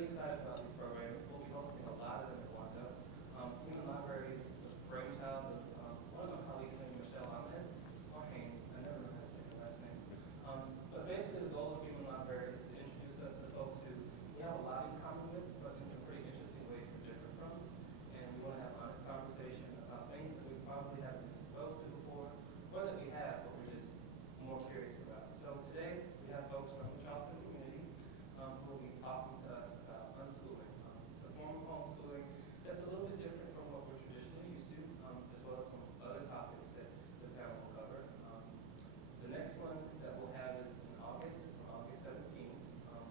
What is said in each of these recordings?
really excited about these programs. We'll be hosting a lot of them at one go. Human Library is the brainchild of one of my colleagues named Michelle Ames, or Haynes. I never know how to say her last name. But basically the goal of Human Library is to introduce us to folks who we have a lot in common with, but in some pretty interesting ways we're different from. And we want to have honest conversation about things that we probably haven't been exposed to before, or that we have, but we're just more curious about. So today we have folks from the Charleston community who will be talking to us about unschooling. It's a form of homeschooling that's a little bit different from what we're traditionally used to, as well as some other topics that the panel will cover. The next one that we'll have is in August. It's on August 17th.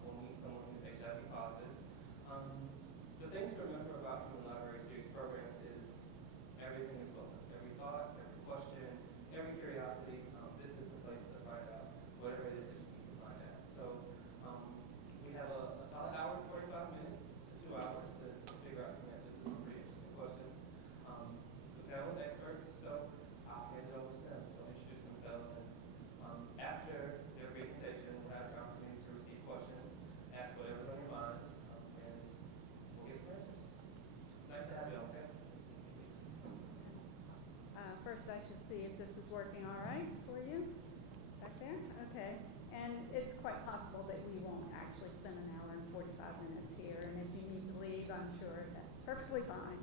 We'll meet someone who's HIV positive. The thing to remember about Human Library Series programs is everything is welcome. Every thought, every question, every curiosity, this is the place to find out whatever it is that you need to find out. So we have a solid hour and 45 minutes to 2 hours to figure out some answers to some pretty interesting questions. It's a panel of experts, so I'll hand it over to them. They'll introduce themselves, and after their presentation, we'll have an opportunity to receive questions, ask whatever's on your mind, and we'll get some answers. Nice to have you on, okay? First, I should see if this is working all right for you back there. Okay. And it's quite possible that we won't actually spend an hour and 45 minutes here. And if you need to leave, I'm sure that's perfectly fine.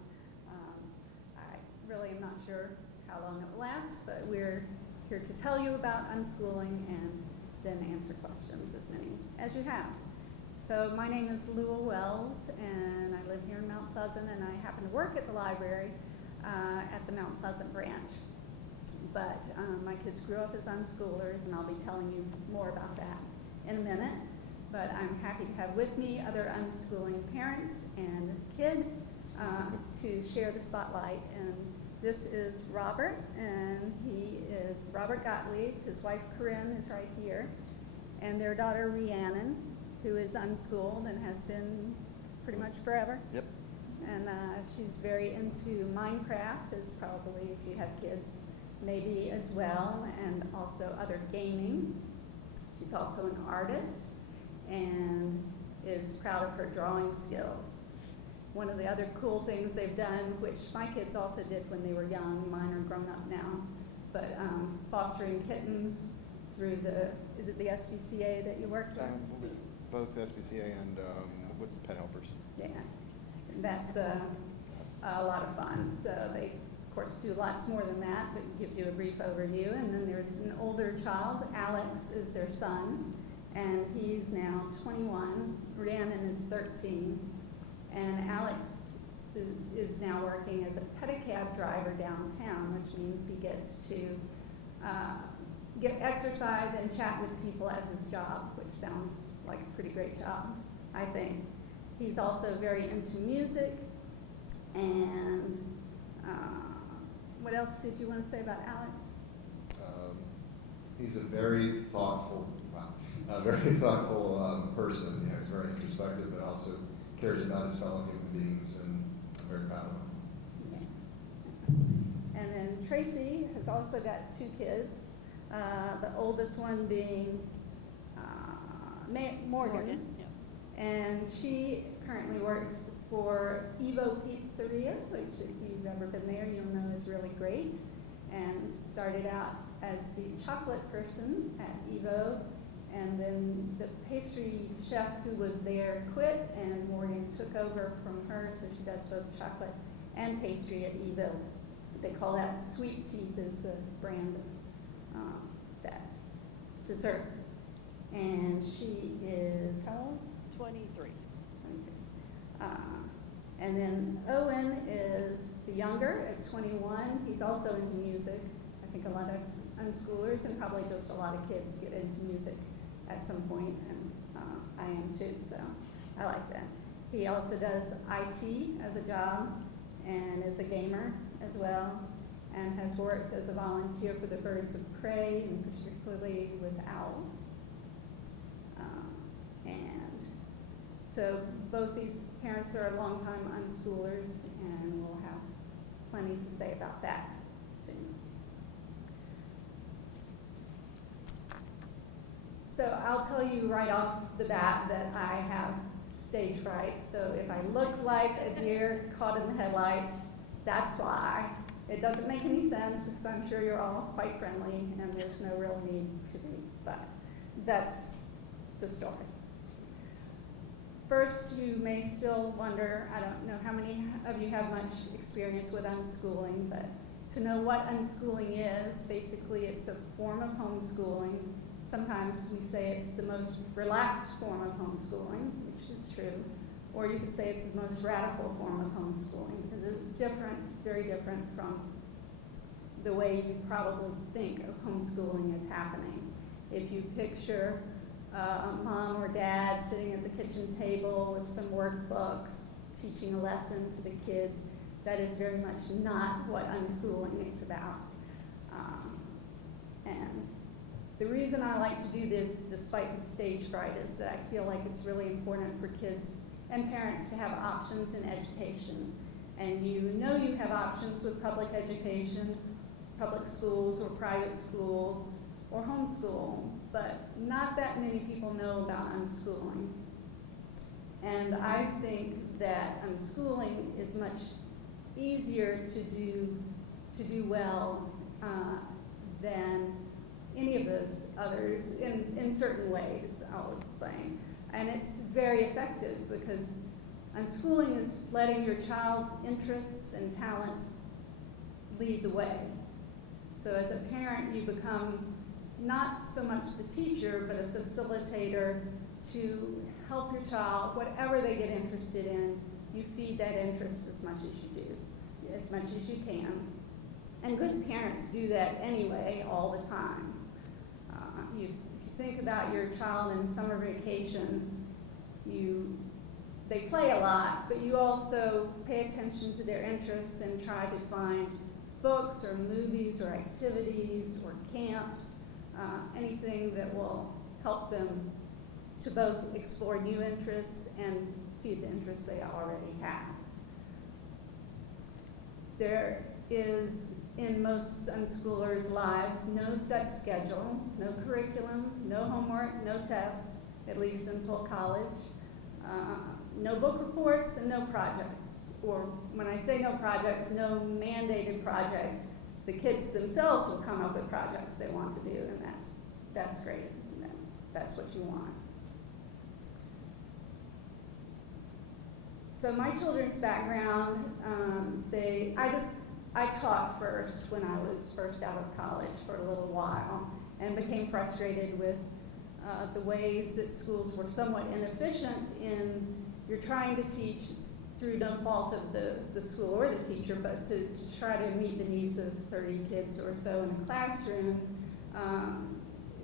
I really am not sure how long it will last, but we're here to tell you about unschooling and then answer questions, as many as you have. So my name is Lua Wells, and I live here in Mount Pleasant, and I happen to work at the library at the Mount Pleasant branch. But my kids grew up as unschoolers, and I'll be telling you more about that in a minute. But I'm happy to have with me other unschooling parents and kid to share the spotlight. And this is Robert, and he is Robert Gottlieb. His wife Corinne is right here, and their daughter Rhiannon, who is unschooled and has been pretty much forever. Yep. And she's very into Minecraft, as probably if you have kids, maybe as well, and also other gaming. She's also an artist and is proud of her drawing skills. One of the other cool things they've done, which my kids also did when they were young, mine are grown up now, but fostering kittens through is it the SPCA that you worked with? Both SPCA and with the Pet Helpers. Yeah, that's a lot of fun. So they, of course, do lots more than that, but give you a brief overview. And then there's an older child. Alex is their son, and he's now 21. Rhiannon is 13. And Alex is now working as a pedicab driver downtown, which means he gets to get exercise and chat with people as his job, which sounds like a pretty great job, I think. He's also very into music. And what else did you want to say about Alex? He's a very thoughtful person. You know, he's very introspective, but also cares about his fellow human beings, and I'm very proud of him. Yeah. And then Tracy has also got 2 kids. The oldest one being Morgan. Yep. And she currently works for Evo Pizzeria, which if you've ever been there, you'll know is really great. And started out as the chocolate person at Evo, and then the pastry chef who was there quit, and Morgan took over from her, so she does both chocolate and pastry at Evo. They call that Sweet Teeth, is the brand of that dessert. And she is how old? 23. 23. And then Owen is the younger at 21. He's also into music. I think a lot of unschoolers and probably just a lot of kids get into music at some point, and I am too, so I like that. He also does IT as a job and is a gamer as well, and has worked as a volunteer for the Birds of Prey, and particularly with owls. And so both these parents are longtime unschoolers, and we'll have plenty to say about that soon. So I'll tell you right off the bat that I have stage fright. So if I look like a deer caught in the headlights, that's why. It doesn't make any sense because I'm sure you're all quite friendly and there's no real need to be, but that's the story. First, you may still wonder, I don't know how many of you have much experience with unschooling, but to know what unschooling is, basically it's a form of homeschooling. Sometimes we say it's the most relaxed form of homeschooling, which is true, or you could say it's the most radical form of homeschooling, because it's different, very different from the way you probably think of homeschooling as happening. If you picture mom or dad sitting at the kitchen table with some workbooks, teaching a lesson to the kids, that is very much not what unschooling is about. And the reason I like to do this, despite the stage fright, is that I feel like it's really important for kids and parents to have options in education. And you know you have options with public education, public schools or private schools, or homeschool, but not that many people know about unschooling. And I think that unschooling is much easier to do well than any of those others in certain ways, I'll explain. And it's very effective because unschooling is letting your child's interests and talents lead the way. So as a parent, you become not so much the teacher, but a facilitator to help your child, whatever they get interested in, you feed that interest as much as you do, as much as you can. And good parents do that anyway, all the time. If you think about your child in summer vacation, they play a lot, but you also pay attention to their interests and try to find books or movies or activities or camps, anything that will help them to both explore new interests and feed the interests they already have. There is, in most unschoolers' lives, no set schedule, no curriculum, no homework, no tests, at least until college, no book reports, and no projects. Or when I say no projects, no mandated projects. The kids themselves will come up with projects they want to do, and that's great. And that's what you want. So my children's background, I taught first when I was first out of college for a little while and became frustrated with the ways that schools were somewhat inefficient in you're trying to teach through no fault of the school or the teacher, but to try to meet the needs of 30 kids or so in a classroom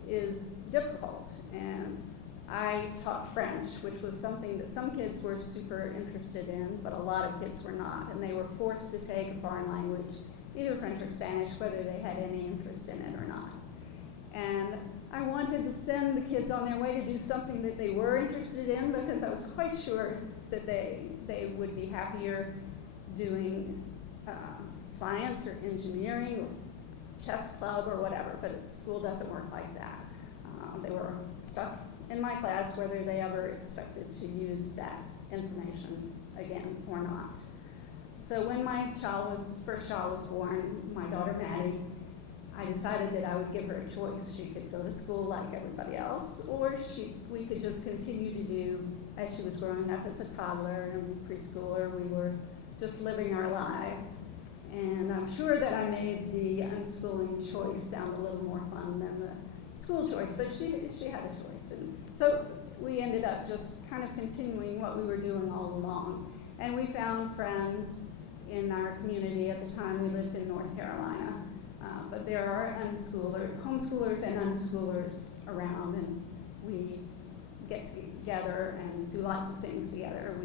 is difficult. And I taught French, which was something that some kids were super interested in, but a lot of kids were not. And they were forced to take a foreign language, either French or Spanish, whether they had any interest in it or not. And I wanted to send the kids on their way to do something that they were interested in because I was quite sure that they would be happier doing science or engineering or chess club or whatever, but school doesn't work like that. They were stuck in my class whether they ever expected to use that information again or not. So when my first child was born, my daughter Maddie, I decided that I would give her a choice. She could go to school like everybody else, or we could just continue to do as she was growing up as a toddler and preschooler. We were just living our lives. And I'm sure that I made the unschooling choice sound a little more fun than the school choice, but she had a choice. And so we ended up just kind of continuing what we were doing all along. And we found friends in our community. At the time, we lived in North Carolina. But there are homeschoolers and unschoolers around, and we get together and do lots of things together.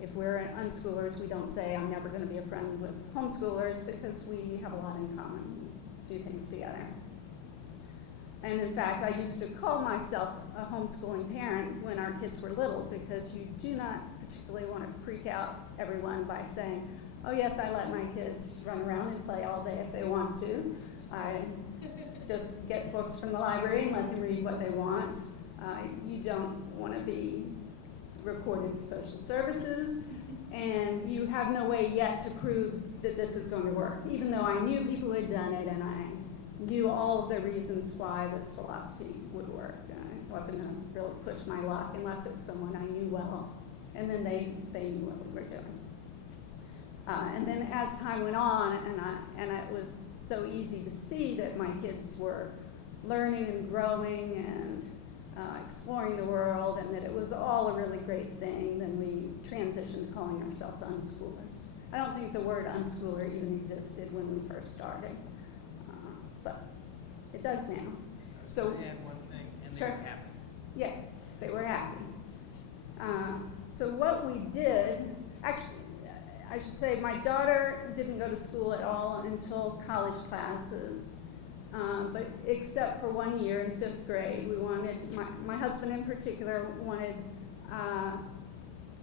If we're unschoolers, we don't say, I'm never going to be a friend with homeschoolers, because we have a lot in common, do things together. And in fact, I used to call myself a homeschooling parent when our kids were little, because you do not particularly want to freak out everyone by saying, oh yes, I let my kids run around and play all day if they want to. I just get books from the library and let them read what they want. You don't want to be reported to social services, and you have no way yet to prove that this is going to work, even though I knew people had done it and I knew all of the reasons why this philosophy would work. I wasn't going to really push my luck unless it was someone I knew well, and then they knew what we were doing. And then as time went on, and it was so easy to see that my kids were learning and growing and exploring the world, and that it was all a really great thing, then we transitioned to calling ourselves unschoolers. I don't think the word unschooler even existed when we first started, but it does now. So add one thing, and sure. they were happy. Yeah, they were happy. So what we did, actually, I should say my daughter didn't go to school at all until college classes, but except for 1 year in 5th grade. We wanted, my husband in particular wanted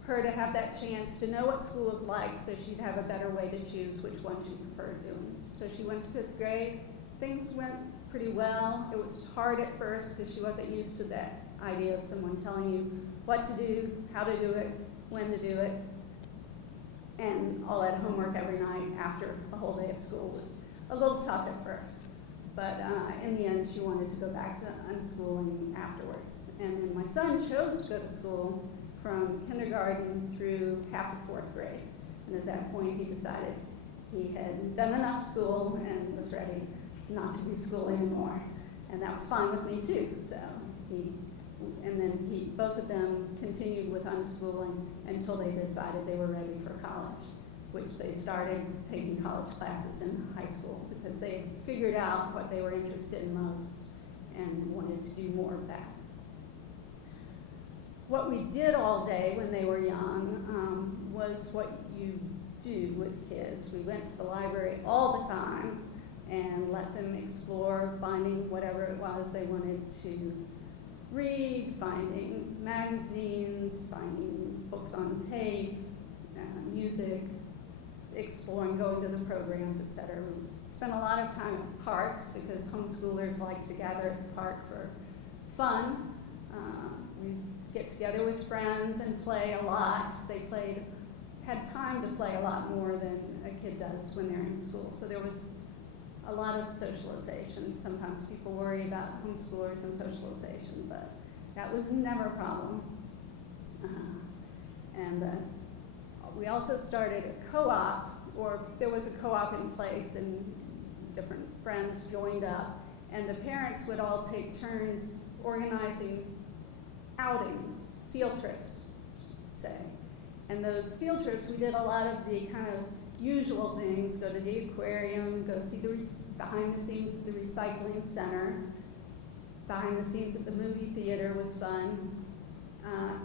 her to have that chance to know what school was like, so she'd have a better way to choose which one she preferred doing. So she went to 5th grade. Things went pretty well. It was hard at first because she wasn't used to that idea of someone telling you what to do, how to do it, when to do it, and all that homework every night after a whole day of school was a little tough at first. But in the end, she wanted to go back to unschooling afterwards. And then my son chose to go to school from kindergarten through half of 4th grade. And at that point, he decided he had done enough school and was ready not to do school anymore. And that was fine with me too. So both of them continued with unschooling until they decided they were ready for college, which they started taking college classes in high school because they had figured out what they were interested in most and wanted to do more of that. What we did all day when they were young was what you do with kids. We went to the library all the time and let them explore finding whatever it was they wanted to read, finding magazines, finding books on tape, music, exploring, going to the programs, etc. We spent a lot of time at parks because homeschoolers like to gather at the park for fun. We get together with friends and play a lot. They had time to play a lot more than a kid does when they're in school. So there was a lot of socialization. Sometimes people worry about homeschoolers and socialization, but that was never a problem. We also started a co-op, or there was a co-op in place and different friends joined up, and the parents would all take turns organizing outings, field trips, say. And those field trips, we did a lot of the kind of usual things, go to the aquarium, go see the behind the scenes at the recycling center, behind the scenes at the movie theater was fun,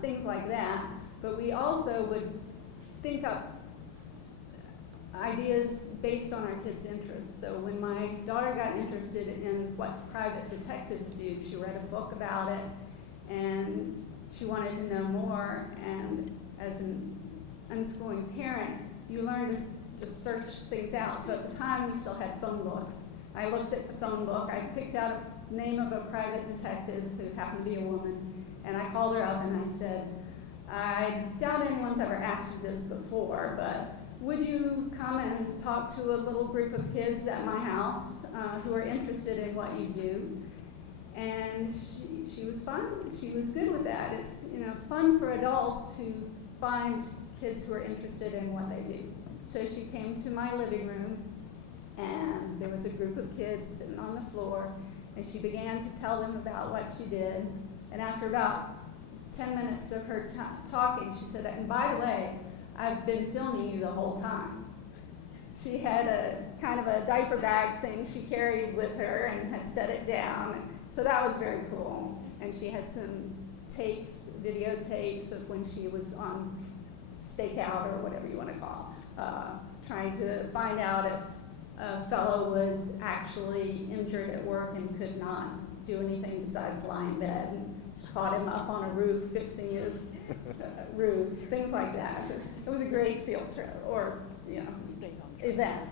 things like that. But we also would think up ideas based on our kids' interests. So when my daughter got interested in what private detectives do, she read a book about it, and she wanted to know more. And as an unschooling parent, you learn to just search things out. So at the time, we still had phone books. I looked at the phone book. I picked out a name of a private detective who happened to be a woman, and I called her up and I said, I doubt anyone's ever asked you this before, but would you come and talk to a little group of kids at my house who are interested in what you do? And she was fun. She was good with that. It's fun for adults to find kids who are interested in what they do. So she came to my living room, and there was a group of kids sitting on the floor, and she began to tell them about what she did. And after about 10 minutes of her talking, she said, and by the way, I've been filming you the whole time. She had a kind of a diaper bag thing she carried with her and had set it down. So that was very cool. And she had some tapes, videotapes of when she was on stakeout or whatever you want to call, trying to find out if a fellow was actually injured at work and could not do anything besides lie in bed. And caught him up on a roof fixing his roof, things like that. It was a great field trip or event.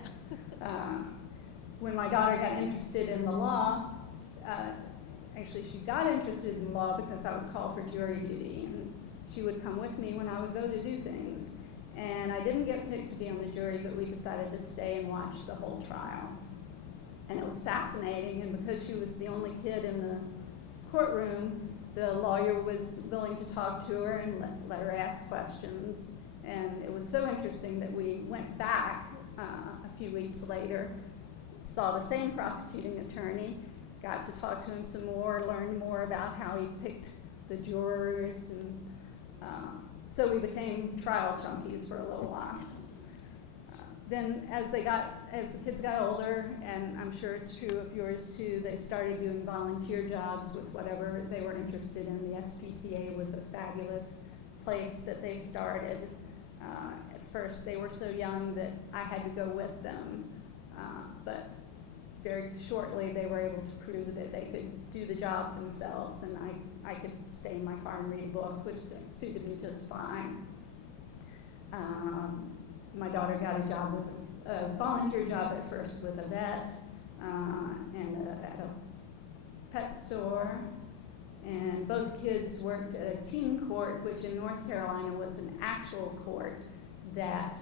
When my daughter got interested in the law, actually she got interested in law because I was called for jury duty, and she would come with me when I would go to do things. And I didn't get picked to be on the jury, but we decided to stay and watch the whole trial. And it was fascinating, and because she was the only kid in the courtroom, the lawyer was willing to talk to her and let her ask questions. And it was so interesting that we went back a few weeks later, saw the same prosecuting attorney, got to talk to him some more, learned more about how he picked the jurors, and so we became trial junkies for a little while. Then as the kids got older, and I'm sure it's true of yours too, they started doing volunteer jobs with whatever they were interested in. The SPCA was a fabulous place that they started. At first they were so young that I had to go with them, but very shortly they were able to prove that they could do the job themselves, and I could stay in my car and read a book, which suited me just fine. My daughter got a volunteer job at first with a vet and at a pet store. And both kids worked at a teen court, which in North Carolina was an actual court that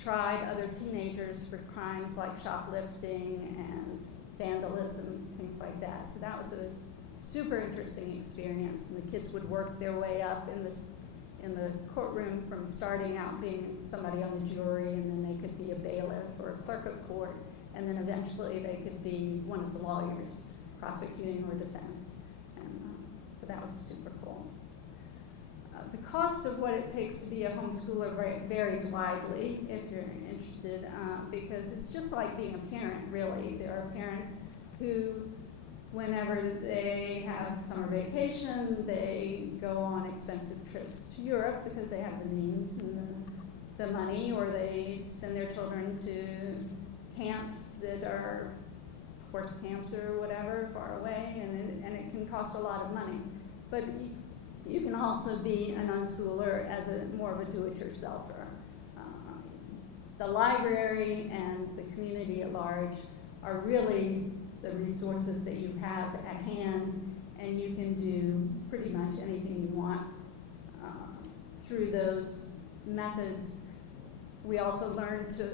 tried other teenagers for crimes like shoplifting and vandalism, things like that. So that was a super interesting experience, and the kids would work their way up in the courtroom from starting out being somebody on the jury, and then they could be a bailiff or a clerk of court, and then eventually they could be one of the lawyers prosecuting or defense. And so that was super cool. The cost of what it takes to be a homeschooler varies widely, if you're interested, because it's just like being a parent, really. There are parents who, whenever they have summer vacation, they go on expensive trips to Europe because they have the means and the money, or they send their children to camps that are horse camps or whatever, far away, and it can cost a lot of money. But you can also be an unschooler as more of a do-it-yourselfer. The library and the community at large are really the resources that you have at hand, and you can do pretty much anything you want through those methods. We also learn to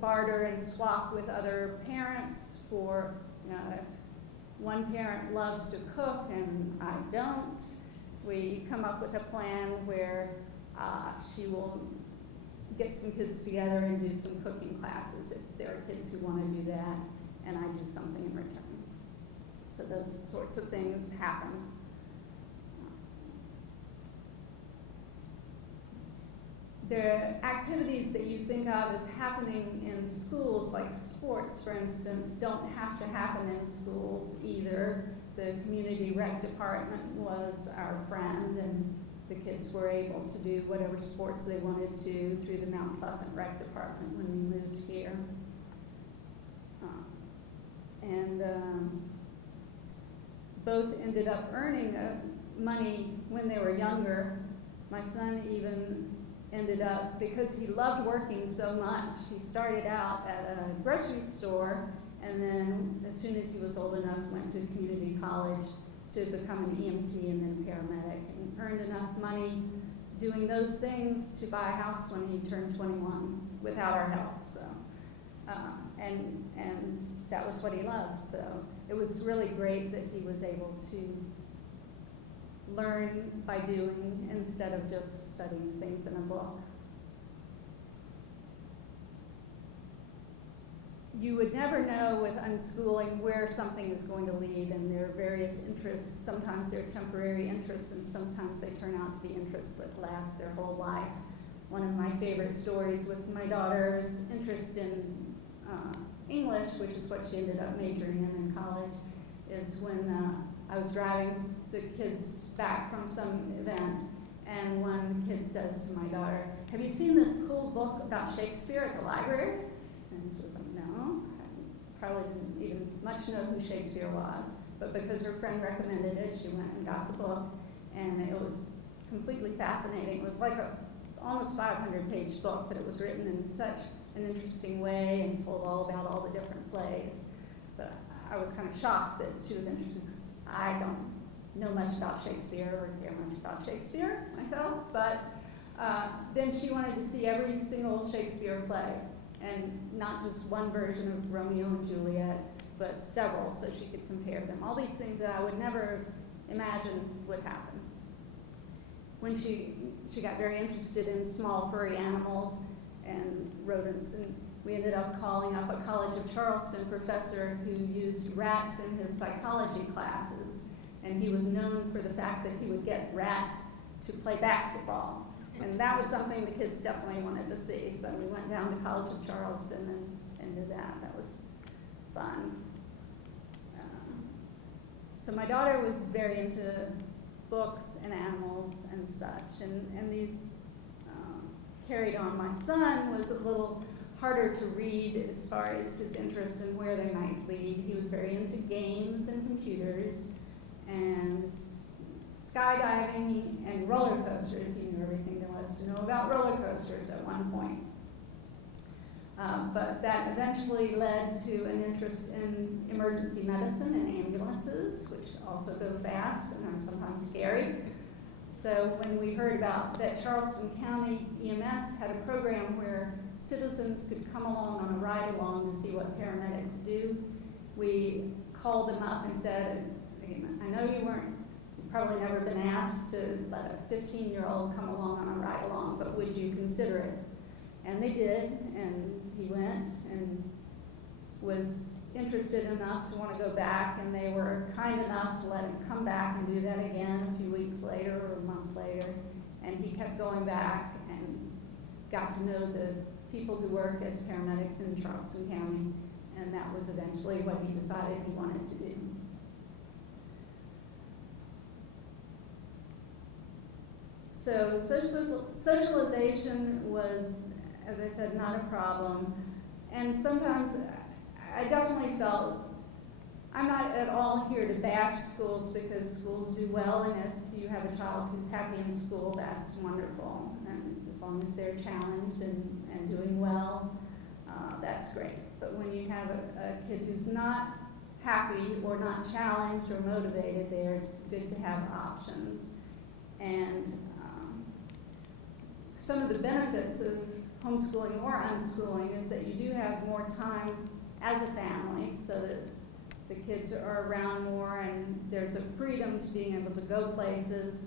barter and swap with other parents for, if one parent loves to cook and I don't, we come up with a plan where she will get some kids together and do some cooking classes if there are kids who want to do that, and I do something in return. So those sorts of things happen. The activities that you think of as happening in schools, like sports, for instance, don't have to happen in schools either. The community rec department was our friend, and the kids were able to do whatever sports they wanted to through the Mount Pleasant rec department when we moved here. Both ended up earning money when they were younger. My son even ended up, because he loved working so much, he started out at a grocery store, and then as soon as he was old enough, went to community college to become an EMT and then paramedic, and earned enough money doing those things to buy a house when he turned 21 without our help. So, and that was what he loved. So it was really great that he was able to learn by doing instead of just studying things in a book. You would never know with unschooling where something is going to lead, and there are various interests. Sometimes they're temporary interests, and sometimes they turn out to be interests that last their whole life. One of my favorite stories with my daughter's interest in English, which is what she ended up majoring in college, is when I was driving the kids back from some event, and one kid says to my daughter, "Have you seen this cool book about Shakespeare at the library?" And she was like, "No." I probably didn't even much know who Shakespeare was, but because her friend recommended it, she went and got the book, and it was completely fascinating. It was like a almost 500-page book, but it was written in such an interesting way and told all about all the different plays. But I was kind of shocked that she was interested, because I don't know much about Shakespeare or care much about Shakespeare myself, but then she wanted to see every single Shakespeare play, and not just one version of Romeo and Juliet, but several, so she could compare them. All these things that I would never have imagined would happen. When she got very interested in small furry animals and rodents, and we ended up calling up a College of Charleston professor who used rats in his psychology classes, and he was known for the fact that he would get rats to play basketball. And that was something the kids definitely wanted to see, so we went down to College of Charleston and did that. That was fun. So my daughter was very into books and animals and such, and these carried on. My son was a little harder to read as far as his interests and where they might lead. He was very into games and computers and skydiving and roller coasters. He knew everything there was to know about roller coasters at one point. But that eventually led to an interest in emergency medicine and ambulances, which also go fast and are sometimes scary. So when we heard about that Charleston County EMS had a program where citizens could come along on a ride-along to see what paramedics do, we called them up and said, I know you've probably never been asked to let a 15-year-old come along on a ride-along, but would you consider it? And they did, and he went and was interested enough to want to go back, and they were kind enough to let him come back and do that again a few weeks later or a month later. And he kept going back and got to know the people who work as paramedics in Charleston County, and that was eventually what he decided he wanted to do. So socialization was, as I said, not a problem. And sometimes I definitely felt, I'm not at all here to bash schools, because schools do well, and if you have a child who's happy in school, that's wonderful. And as long as they're challenged and doing well, that's great. But when you have a kid who's not happy or not challenged or motivated, it's good to have options. And some of the benefits of homeschooling or unschooling is that you do have more time as a family, so that the kids are around more, and there's a freedom to being able to go places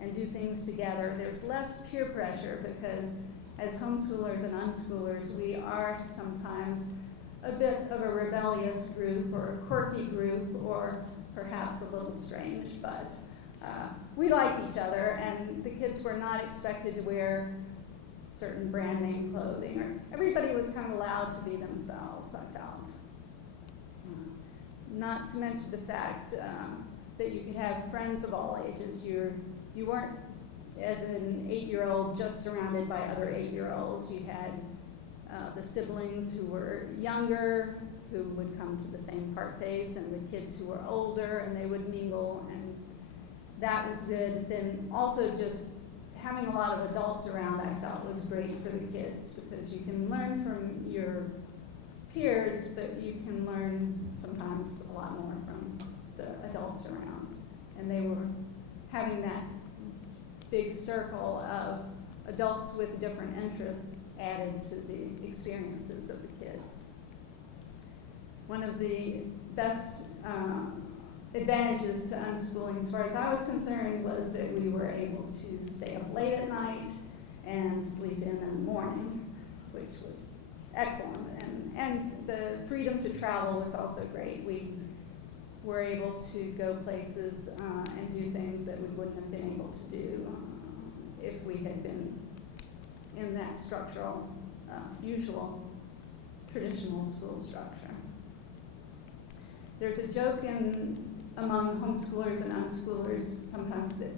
and do things together. There's less peer pressure, because as homeschoolers and unschoolers, we are sometimes a bit of a rebellious group or a quirky group, or perhaps a little strange, but we like each other, and the kids were not expected to wear certain brand name clothing, or everybody was kind of allowed to be themselves, I felt. Not to mention the fact that you could have friends of all ages. You weren't, as an 8-year-old, just surrounded by other 8-year-olds. You had the siblings who were younger, who would come to the same park days, and the kids who were older, and they would mingle, and that was good. Then also just having a lot of adults around, I felt, was great for the kids, because you can learn from your peers, but you can learn sometimes a lot more from the adults around. And they were having that big circle of adults with different interests added to the experiences of the kids. One of the best advantages to unschooling, as far as I was concerned, was that we were able to stay up late at night and sleep in the morning, which was excellent. And the freedom to travel was also great. We were able to go places and do things that we wouldn't have been able to do if we had been in that structural, usual, traditional school structure. There's a joke among homeschoolers and unschoolers sometimes that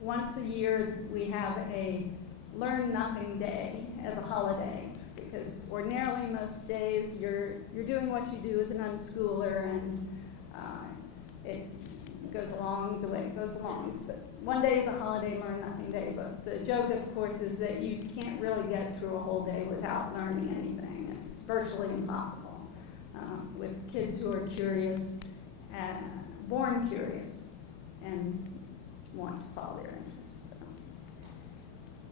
once a year we have a Learn Nothing Day as a holiday, because ordinarily most days you're doing what you do as an unschooler, and it goes along the way it goes along. But one day is a holiday, Learn Nothing Day. But the joke, of course, is that you can't really get through a whole day without learning anything. It's virtually impossible. With kids who are curious and born curious. and want to follow their interests. So.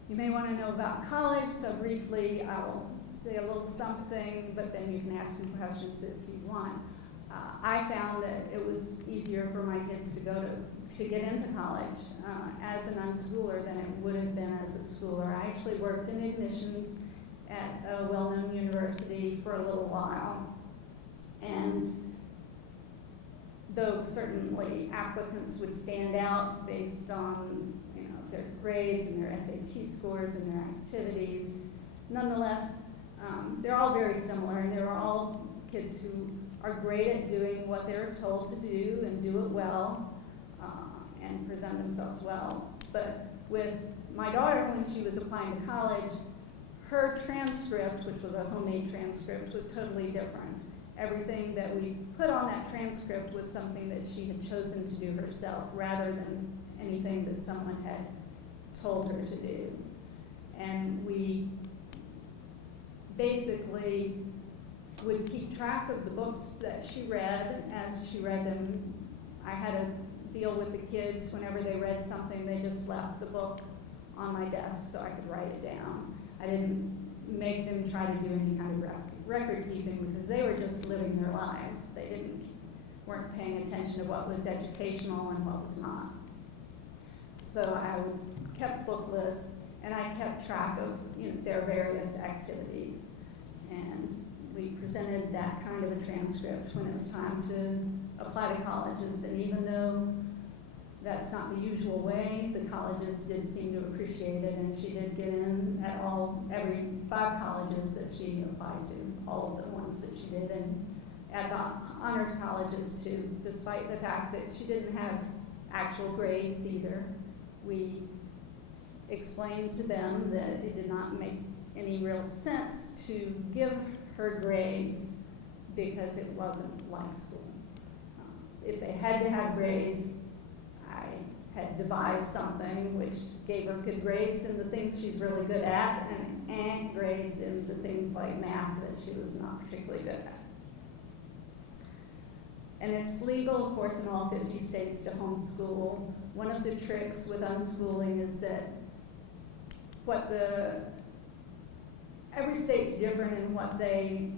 You may want to know about college, so briefly I will say a little something, but then you can ask me questions if you want. I found that it was easier for my kids to get into college as an unschooler than it would have been as a schooler. I actually worked in admissions at a well-known university for a little while, and though certainly applicants would stand out based on their grades and their SAT scores and their activities, nonetheless, they're all very similar, and they're all kids who are great at doing what they're told to do and do it well and present themselves well. But with my daughter, when she was applying to college, her transcript, which was a homemade transcript, was totally different. Everything that we put on that transcript was something that she had chosen to do herself rather than anything that someone had told her to do. And we basically would keep track of the books that she read as she read them. I had to deal with the kids whenever they read something, they just left the book on my desk so I could write it down. I didn't make them try to do any kind of record keeping because they were just living their lives. They weren't paying attention to what was educational and what was not. So I kept book lists, and I kept track of their various activities. And we presented that kind of a transcript when it was time to apply to colleges. And even though that's not the usual way, the colleges did seem to appreciate it, and she did get in at every 5 colleges that she applied to, all of the ones that she did, and at the honors colleges too, despite the fact that she didn't have actual grades either. We explained to them that it did not make any real sense to give her grades because it wasn't like school. If they had to have grades, I had devised something which gave her good grades in the things she's really good at and grades in the things like math that she was not particularly good at. And it's legal, of course, in all 50 states to homeschool. One of the tricks with unschooling is that every state's different in what they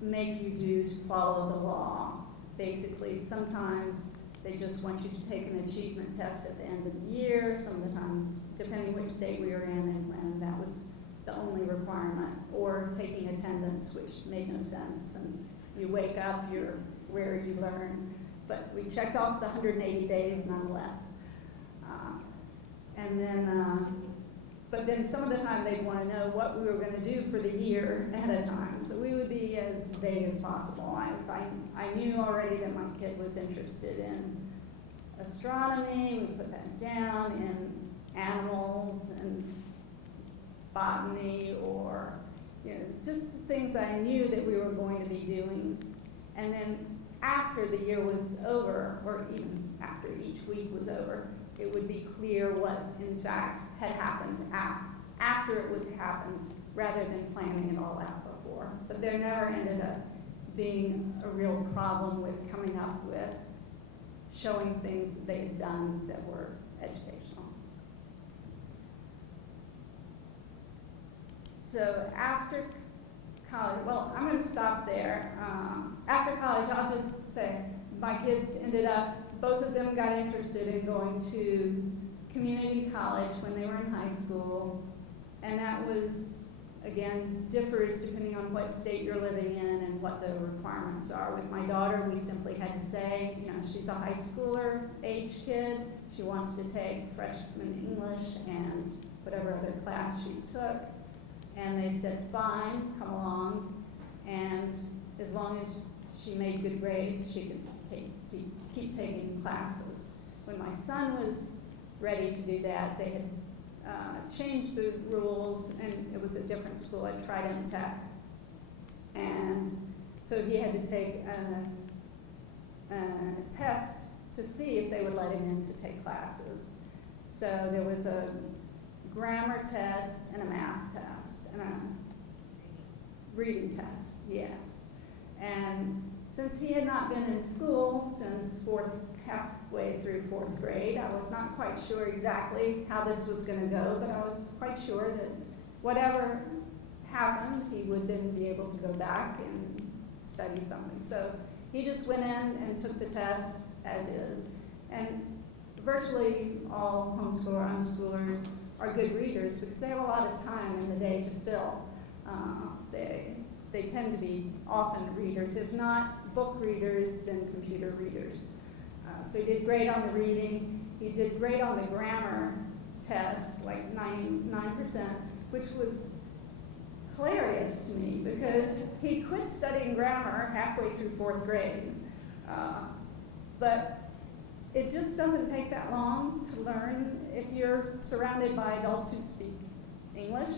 make you do to follow the law. Basically, sometimes they just want you to take an achievement test at the end of the year, some of the time, depending which state we were in and when, that was the only requirement, or taking attendance, which made no sense since you wake up, you're where you learn. But we checked off the 180 days nonetheless. But then some of the time they'd want to know what we were going to do for the year ahead of time. So we would be as vague as possible. I knew already that my kid was interested in astronomy, we put that down, in animals and botany, or just things I knew that we were going to be doing. And then after the year was over, or even after each week was over, it would be clear what, in fact, had happened after it would happened, rather than planning it all out before. But there never ended up being a real problem with coming up with showing things that they had done that were educational. So after college, well, I'm going to stop there. After college, I'll just say my kids ended up, both of them got interested in going to community college when they were in high school, and that was, again, differs depending on what state you're living in and what the requirements are. With my daughter, we simply had to say, she's a high schooler age kid, she wants to take freshman English and whatever other class she took, and they said, fine, come along, and as long as she made good grades, she could keep taking classes. When my son was ready to do that, they had changed the rules, and it was a different school at Trident Tech. And so he had to take a test to see if they would let him in to take classes. So there was a grammar test and a math test and a reading test, yes. And Since he had not been in school since halfway through fourth grade, I was not quite sure exactly how this was going to go, but I was quite sure that whatever happened, he would then be able to go back and study something. So he just went in and took the tests as is. And virtually all homeschooler, unschoolers are good readers because they have a lot of time in the day to fill. They tend to be often readers. If not book readers, then computer readers. So he did great on the reading. He did great on the grammar test, like 99%, which was hilarious to me because he quit studying grammar halfway through fourth grade. But it just doesn't take that long to learn if you're surrounded by adults who speak English.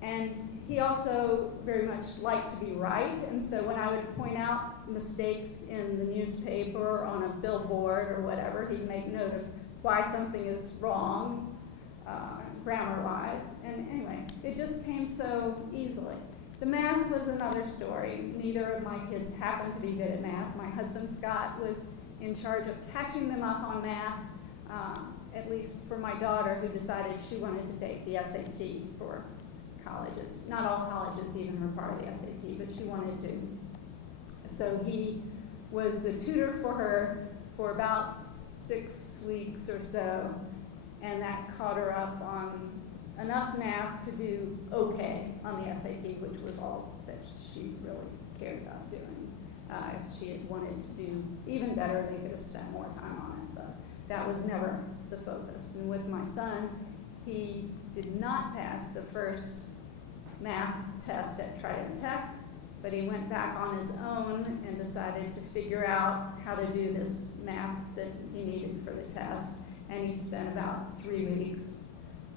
And he also very much liked to be right, and so when I would point out mistakes in the newspaper or on a billboard or whatever, he'd make note of why something is wrong, grammar-wise. And anyway, it just came so easily. The math was another story. Neither of my kids happened to be good at math. My husband, Scott, was in charge of catching them up on math, at least for my daughter, who decided she wanted to take the SAT for colleges. Not all colleges even require the SAT, but she wanted to. So he was the tutor for her for about 6 weeks or so, and that caught her up on enough math to do okay on the SAT, which was all that she really cared about doing. If she had wanted to do even better, they could have spent more time on it, but that was never the focus. And with my son, he did not pass the first math test at Trident Tech, but he went back on his own and decided to figure out how to do this math that he needed for the test. And he spent about 3 weeks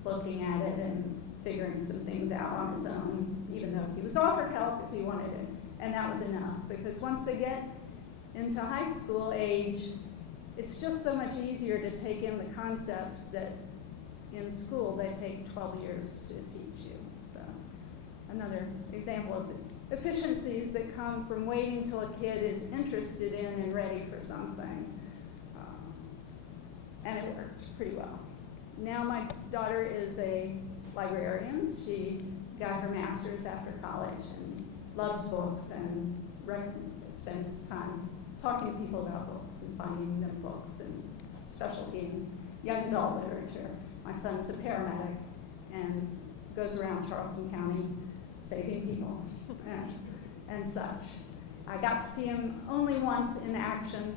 looking at it and figuring some things out on his own, even though he was offered help if he wanted it. And that was enough, because once they get into high school age, it's just so much easier to take in the concepts that in school they take 12 years to teach you. So another example of the efficiencies that come from waiting till a kid is interested in and ready for something. And it worked pretty well. Now my daughter is a librarian. She got her master's after college and loves books and spends time talking to people about books and finding them books and specialty in young adult literature. My son's a paramedic and goes around Charleston County saving people and such. I got to see him only once in action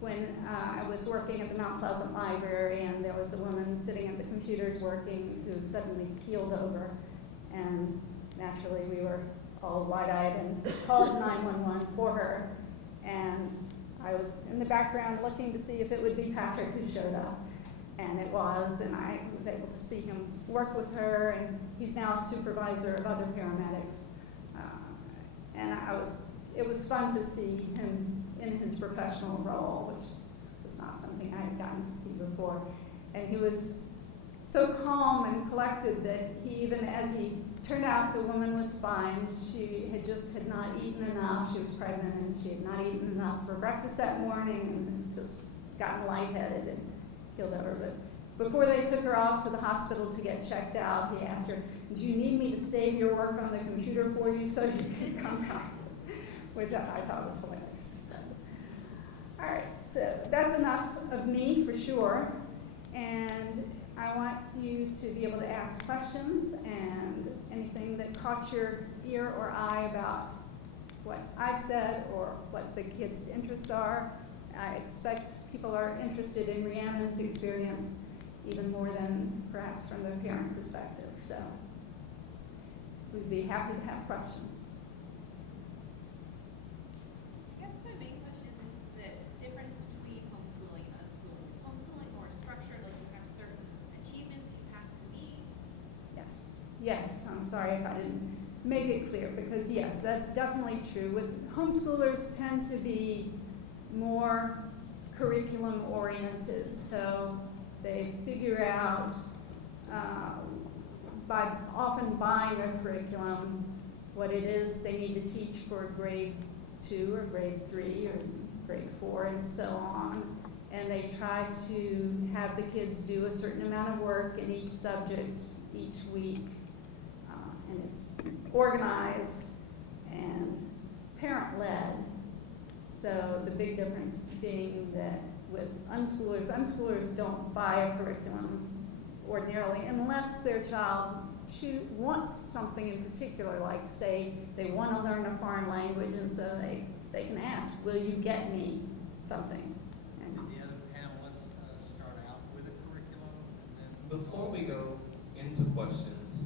when I was working at the Mount Pleasant Library, and there was a woman sitting at the computers working who suddenly keeled over, and naturally we were all wide-eyed and called 911 for her, and I was in the background looking to see if it would be Patrick who showed up, and it was, and I was able to see him work with her, and he's now a supervisor of other paramedics, and it was fun to see him in his professional role, which was not something I had gotten to see before. And he was so calm and collected that he, even as he turned out, the woman was fine. She had not eaten enough. She was pregnant and she had not eaten enough for breakfast that morning and just gotten lightheaded and keeled over. But before they took her off to the hospital to get checked out, he asked her, "Do you need me to save your work on the computer for you so you can come out?" Which I thought was hilarious. All right, so that's enough of me for sure. And I want you to be able to ask questions and anything that caught your ear or eye about what I've said or what the kids' interests are. I expect people are interested in Rhiannon's experience even more than perhaps from the parent perspective. So we'd be happy to have questions. I guess my main question is the difference between homeschooling and unschooling. Is homeschooling more structured, like you have certain achievements you have to meet? Yes, I'm sorry if I didn't make it clear, because yes, that's definitely true. With homeschoolers tend to be more curriculum oriented, so they figure out by often buying a curriculum what it is they need to teach for grade 2 or grade 3 or grade 4 and so on. And they try to have the kids do a certain amount of work in each subject each week. And it's organized and parent-led. So the big difference being that with unschoolers don't buy a curriculum ordinarily unless their child wants something in particular, like say they want to learn a foreign language, and so they can ask, will you get me something? And Did the other panelists start out with a curriculum? And then Before we go into questions,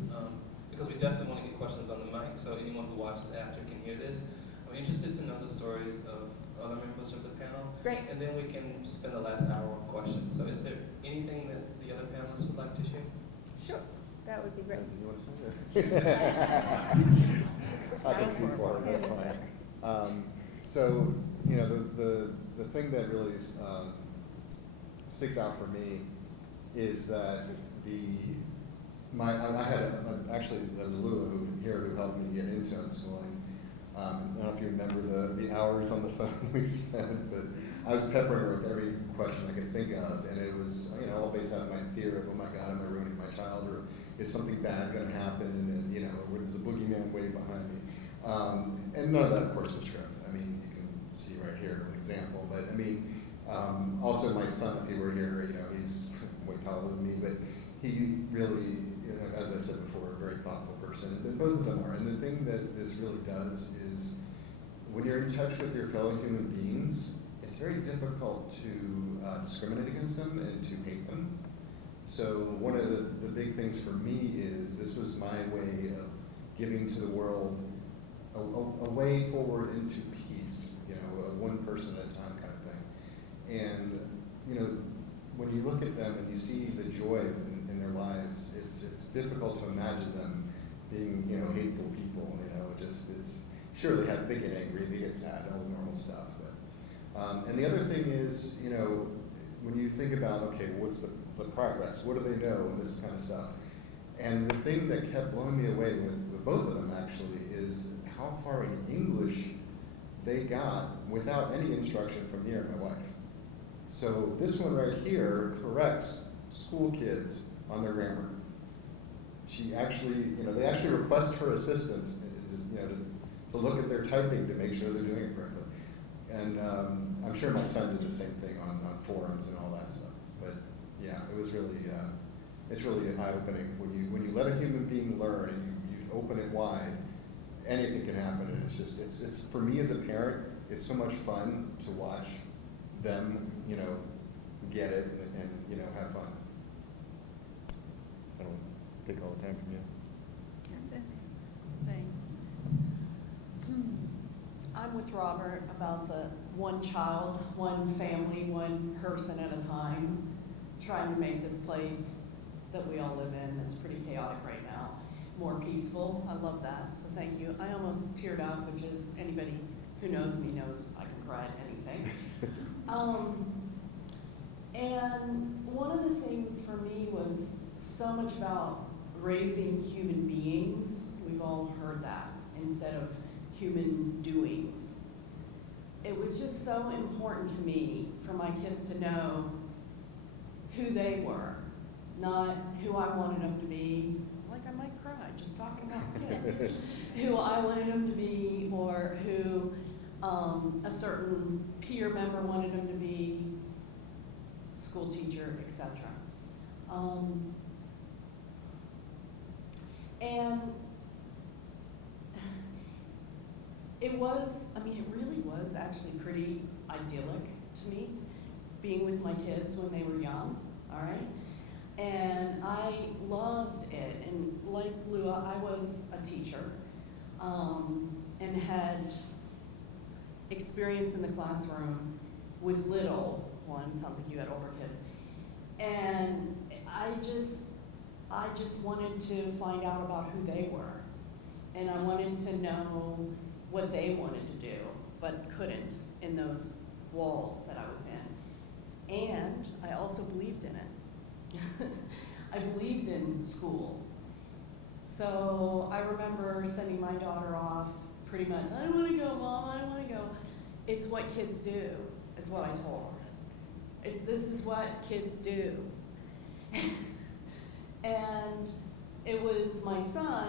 because we definitely want to get questions on the mic, so anyone who watches after can hear this, I'm interested to know the stories of other members of the panel. Great. And then we can spend the last hour on questions. So is there anything that the other panelists would like to share? Sure, that would be great. You want to say that? I can speak for it, that's fine. So, you know, the thing that really sticks out for me is that actually, there was Lua who helped me get into unschooling. I don't know if you remember the hours on the phone we spent, but I was peppering her with every question I could think of, and it was, you know, all based out of my fear of, oh my God, am I ruining my child, or is something bad going to happen, and, you know, or there's a boogeyman waiting behind me. And none of that, of course, was true. I mean, you can see right here an example, but I mean, also my son, if he were here, you know, he's way taller than me, but he really, you know, as I said before, a very thoughtful person, and both of them are. And the thing that this really does is, when you're in touch with your fellow human beings, it's very difficult to discriminate against them and to hate them. So one of the big things for me is, this was my way of giving to the world a way forward into peace, you know, one person at a time kind of thing. And, you know, when you look at them and you see the joy in their lives, it's difficult to imagine them being, you know, hateful people. You know, it's sure they get angry, they get sad, all the normal stuff. But and the other thing is, you know, when you think about, okay, what's the progress? What do they know, and this kind of stuff. And the thing that kept blowing me away with both of them actually is how far in English they got without any instruction from me or my wife. So this one right here corrects school kids on their grammar. She actually, you know, they actually request her assistance, you know, to look at their typing to make sure they're doing it correctly. And I'm sure my son did the same thing on forums and all that stuff. But yeah, it was really, it's really eye-opening when you let a human being learn and you open it wide. Anything can happen, and it's for me as a parent, it's so much fun to watch them, you know, get it and you know, have fun. I don't take all the time from you. Thanks. I'm with Robert about the one child, one family, one person at a time, trying to make this place that we all live in, that's pretty chaotic right now, more peaceful. I love that, so thank you. I almost teared up, which is, anybody who knows me knows I can cry at anything. And one of the things for me was so much about raising human beings. We've all heard that, instead of human doings. It was just so important to me for my kids to know who they were, not who I wanted them to be. Like, I might cry just talking about kids. Who I wanted them to be, or who a certain peer member wanted them to be, school teacher, etc. And it was, I mean, it really was actually pretty idyllic to me, being with my kids when they were young, all right? And I loved it, and like Lua, I was a teacher, and had experience in the classroom with little ones. Sounds like you had older kids. And I just wanted to find out about who they were. And I wanted to know what they wanted to do, but couldn't in those walls that I was in. And I also believed in it. I believed in school. So I remember sending my daughter off pretty much, I don't want to go, Mom, I don't want to go. It's what kids do, is what I told her. This is what kids do. And it was my son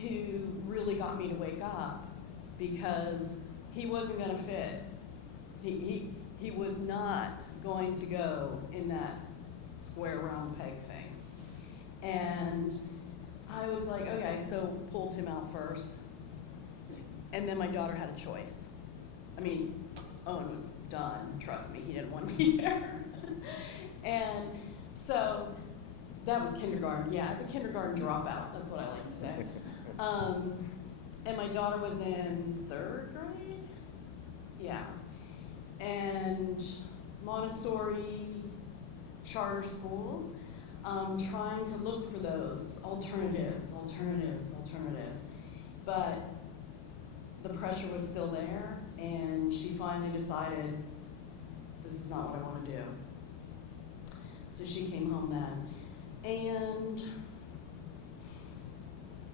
who really got me to wake up, because he wasn't going to fit. He was not going to go in that square round peg thing. And I was like, okay, so pulled him out first. And then my daughter had a choice. I mean, Owen was done, trust me, he didn't want me there. And so that was kindergarten. Yeah, I'm a kindergarten dropout, that's what I like to say. And my daughter was in 3rd grade? Yeah. And Montessori charter school, trying to look for those alternatives. But the pressure was still there, and she finally decided, this is not what I want to do. So she came home then. And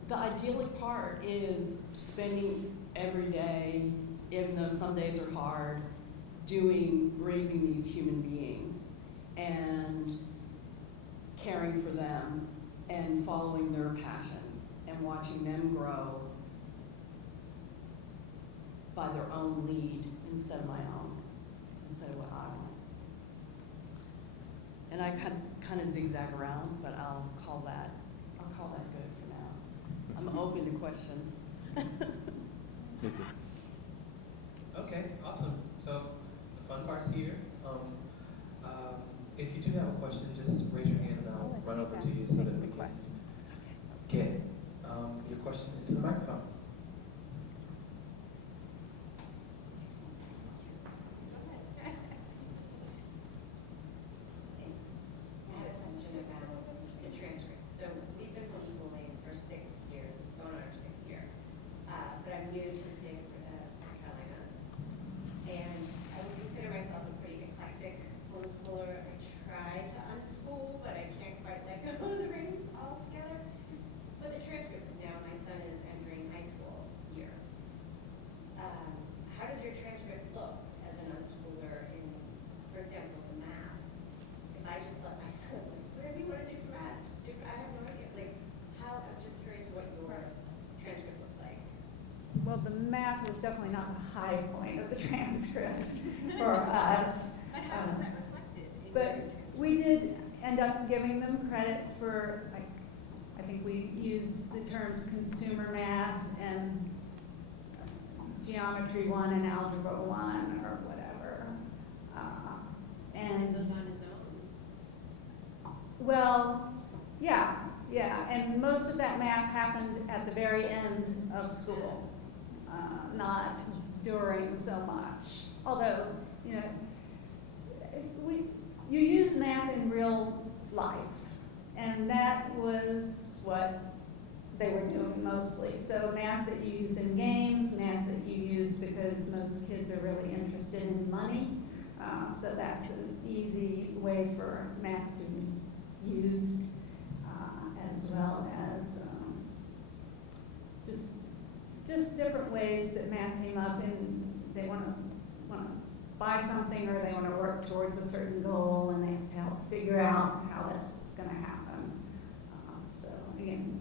the idyllic part is spending every day, even though some days are hard, raising these human beings and caring for them and following their passions and watching them grow by their own lead instead of my own, instead of what I want. And I kind of zigzag around, but I'll call that good for now. I'm open to questions. Me too. Okay, awesome. So the fun part's here. If you do have a question, just raise your hand and I'll run over to you so that we can get your question into the microphone. Go ahead. Thanks. I had a question about the transcript. So we've been homeschooling for 6 years, it's going on our 6th year. But I'm new to the state of North Carolina. And I would consider myself a pretty eclectic homeschooler. I try to unschool, but I can't quite let go of the reins altogether. But the transcript is now, my son is entering high school year. How does your transcript look as an unschooler in, for example, the math? If I just let my son, like, whatever you want to do for math, just do, I have no idea. Like, I'm just curious what your transcript looks like. Well, the math was definitely not the high point of the transcript for us. But how is that reflected in your But transcript? we did end up giving them credit for, like, I think we used the terms consumer math and geometry 1 and algebra 1 or whatever. And Those on his own? well, yeah, and most of that math happened at the very end of school, not during so much. Although, you know, you use math in real life, and that was what they were doing mostly. So math that you use in games, math that you use because most kids are really interested in money. So that's an easy way for math to be used, as well as just different ways that math came up, and they want to buy something or they want to work towards a certain goal, and they have to help figure out how this is going to happen. So again,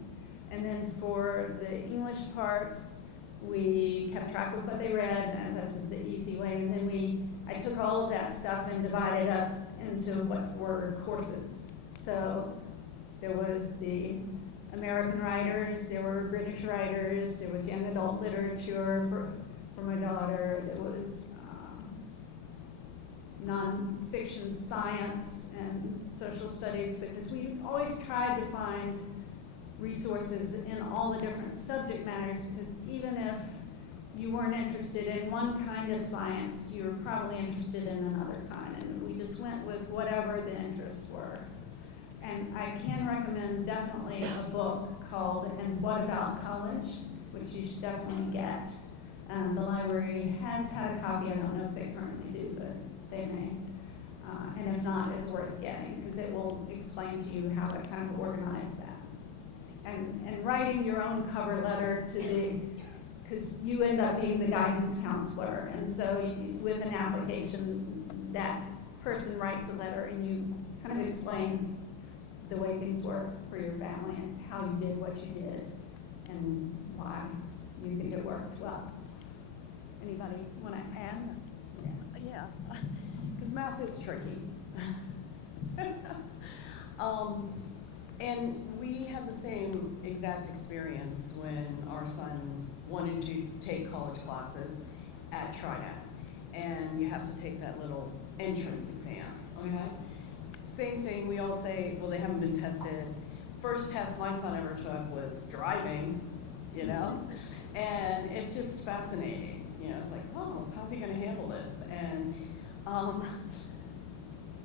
and then for the English parts, we kept track of what they read, as I said, the easy way, and then I took all of that stuff and divided up into what were courses. So there was the American writers, there were British writers, there was young adult literature for my daughter, there was nonfiction science and social studies, because we always tried to find resources in all the different subject matters, because even if you weren't interested in one kind of science, you were probably interested in another kind, and we just went with whatever the interests were. And I can recommend definitely a book called And What About College, which you should definitely get. The library has had a copy, I don't know if they currently do, but they may. And if not, it's worth getting, because it will explain to you how to kind of organize that. And writing your own cover letter because you end up being the guidance counselor. And so with an application, that person writes a letter and you kind of explain the way things work for your family and how you did what you did and why you think it worked well. Anybody want to add? Yeah, because math is tricky. And we had the same exact experience when our son wanted to take college classes at Trinidad. And you have to take that little entrance exam, okay? Same thing, we all say, well, they haven't been tested. First test my son ever took was driving, you know? And it's just fascinating, you know, it's like, oh, how's he gonna handle this? And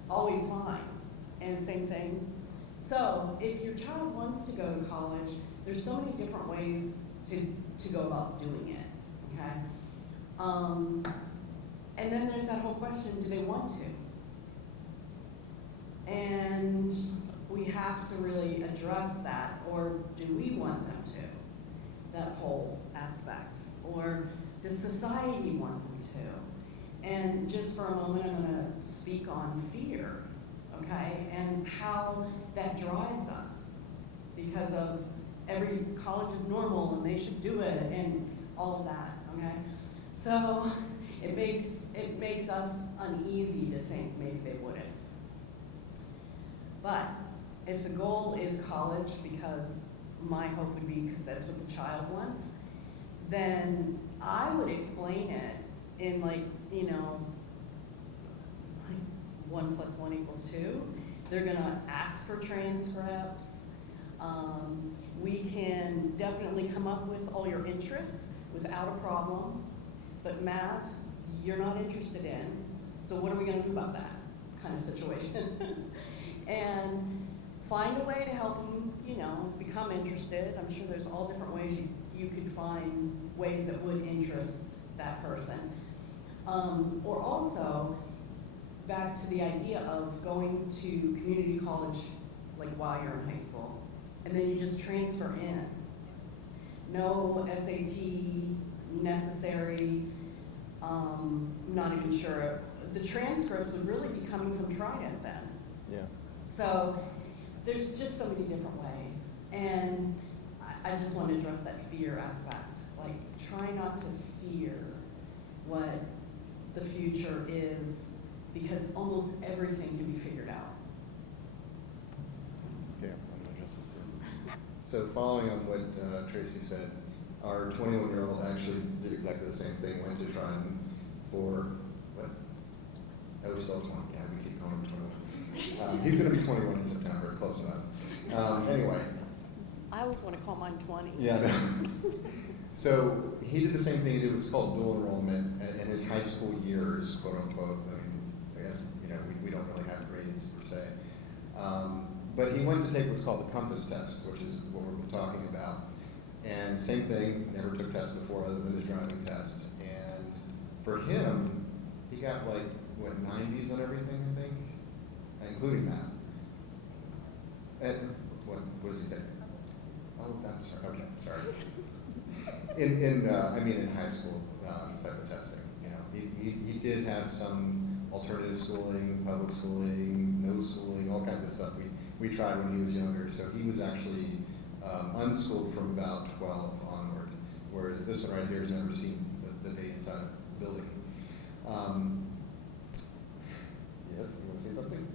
always fine. And same thing. So if your child wants to go to college, there's so many different ways to go about doing it, okay? And then there's that whole question, do they want to? And we have to really address that, or do we want them to? That whole aspect. Or does society want them to? And just for a moment, I'm gonna speak on fear, okay? And how that drives us because of every college is normal and they should do it and all of that, okay? So it makes us uneasy to think maybe they wouldn't. But if the goal is college, because my hope would be because that's what the child wants, then I would explain it in like, you know, like 1 + 1 = 2. They're gonna ask for transcripts. We can definitely come up with all your interests without a problem, but math, you're not interested in, so what are we gonna do about that kind of situation? And find a way to help them, you know, become interested. I'm sure there's all different ways you could find ways that would interest that person. Or also, back to the idea of going to community college like while you're in high school, and then you just transfer in. No SAT necessary, not even sure. The transcripts would really be coming from Trident then. Yeah. So there's just so many different ways. And I just want to address that fear aspect. Like, try not to fear what the future is, because almost everything can be figured out. Yeah, I'm gonna address this too. So following on what Tracy said, our 21-year-old actually did exactly the same thing, went to Trident for, what? That was still 20, yeah, we keep calling him 21. He's gonna be 21 in September, it's close enough. Anyway. I always want to call mine 20. Yeah, no. So he did the same thing he did, what's called dual enrollment in his high school years, quote unquote. I mean, I guess, you know, we don't really have grades per se. But he went to take what's called the compass test, which is what we've been talking about. And same thing, never took tests before other than his driving test. And for him, he got like, what, 90s on everything, I think? Including math. And what does he take? Oh, that's right. Okay, sorry. In high school type of testing, you know, he did have some alternative schooling, public schooling, no schooling, all kinds of stuff we tried when he was younger. So he was actually unschooled from about 12 onward, whereas this one right here has never seen the day inside of the building. Yes, you want to say something?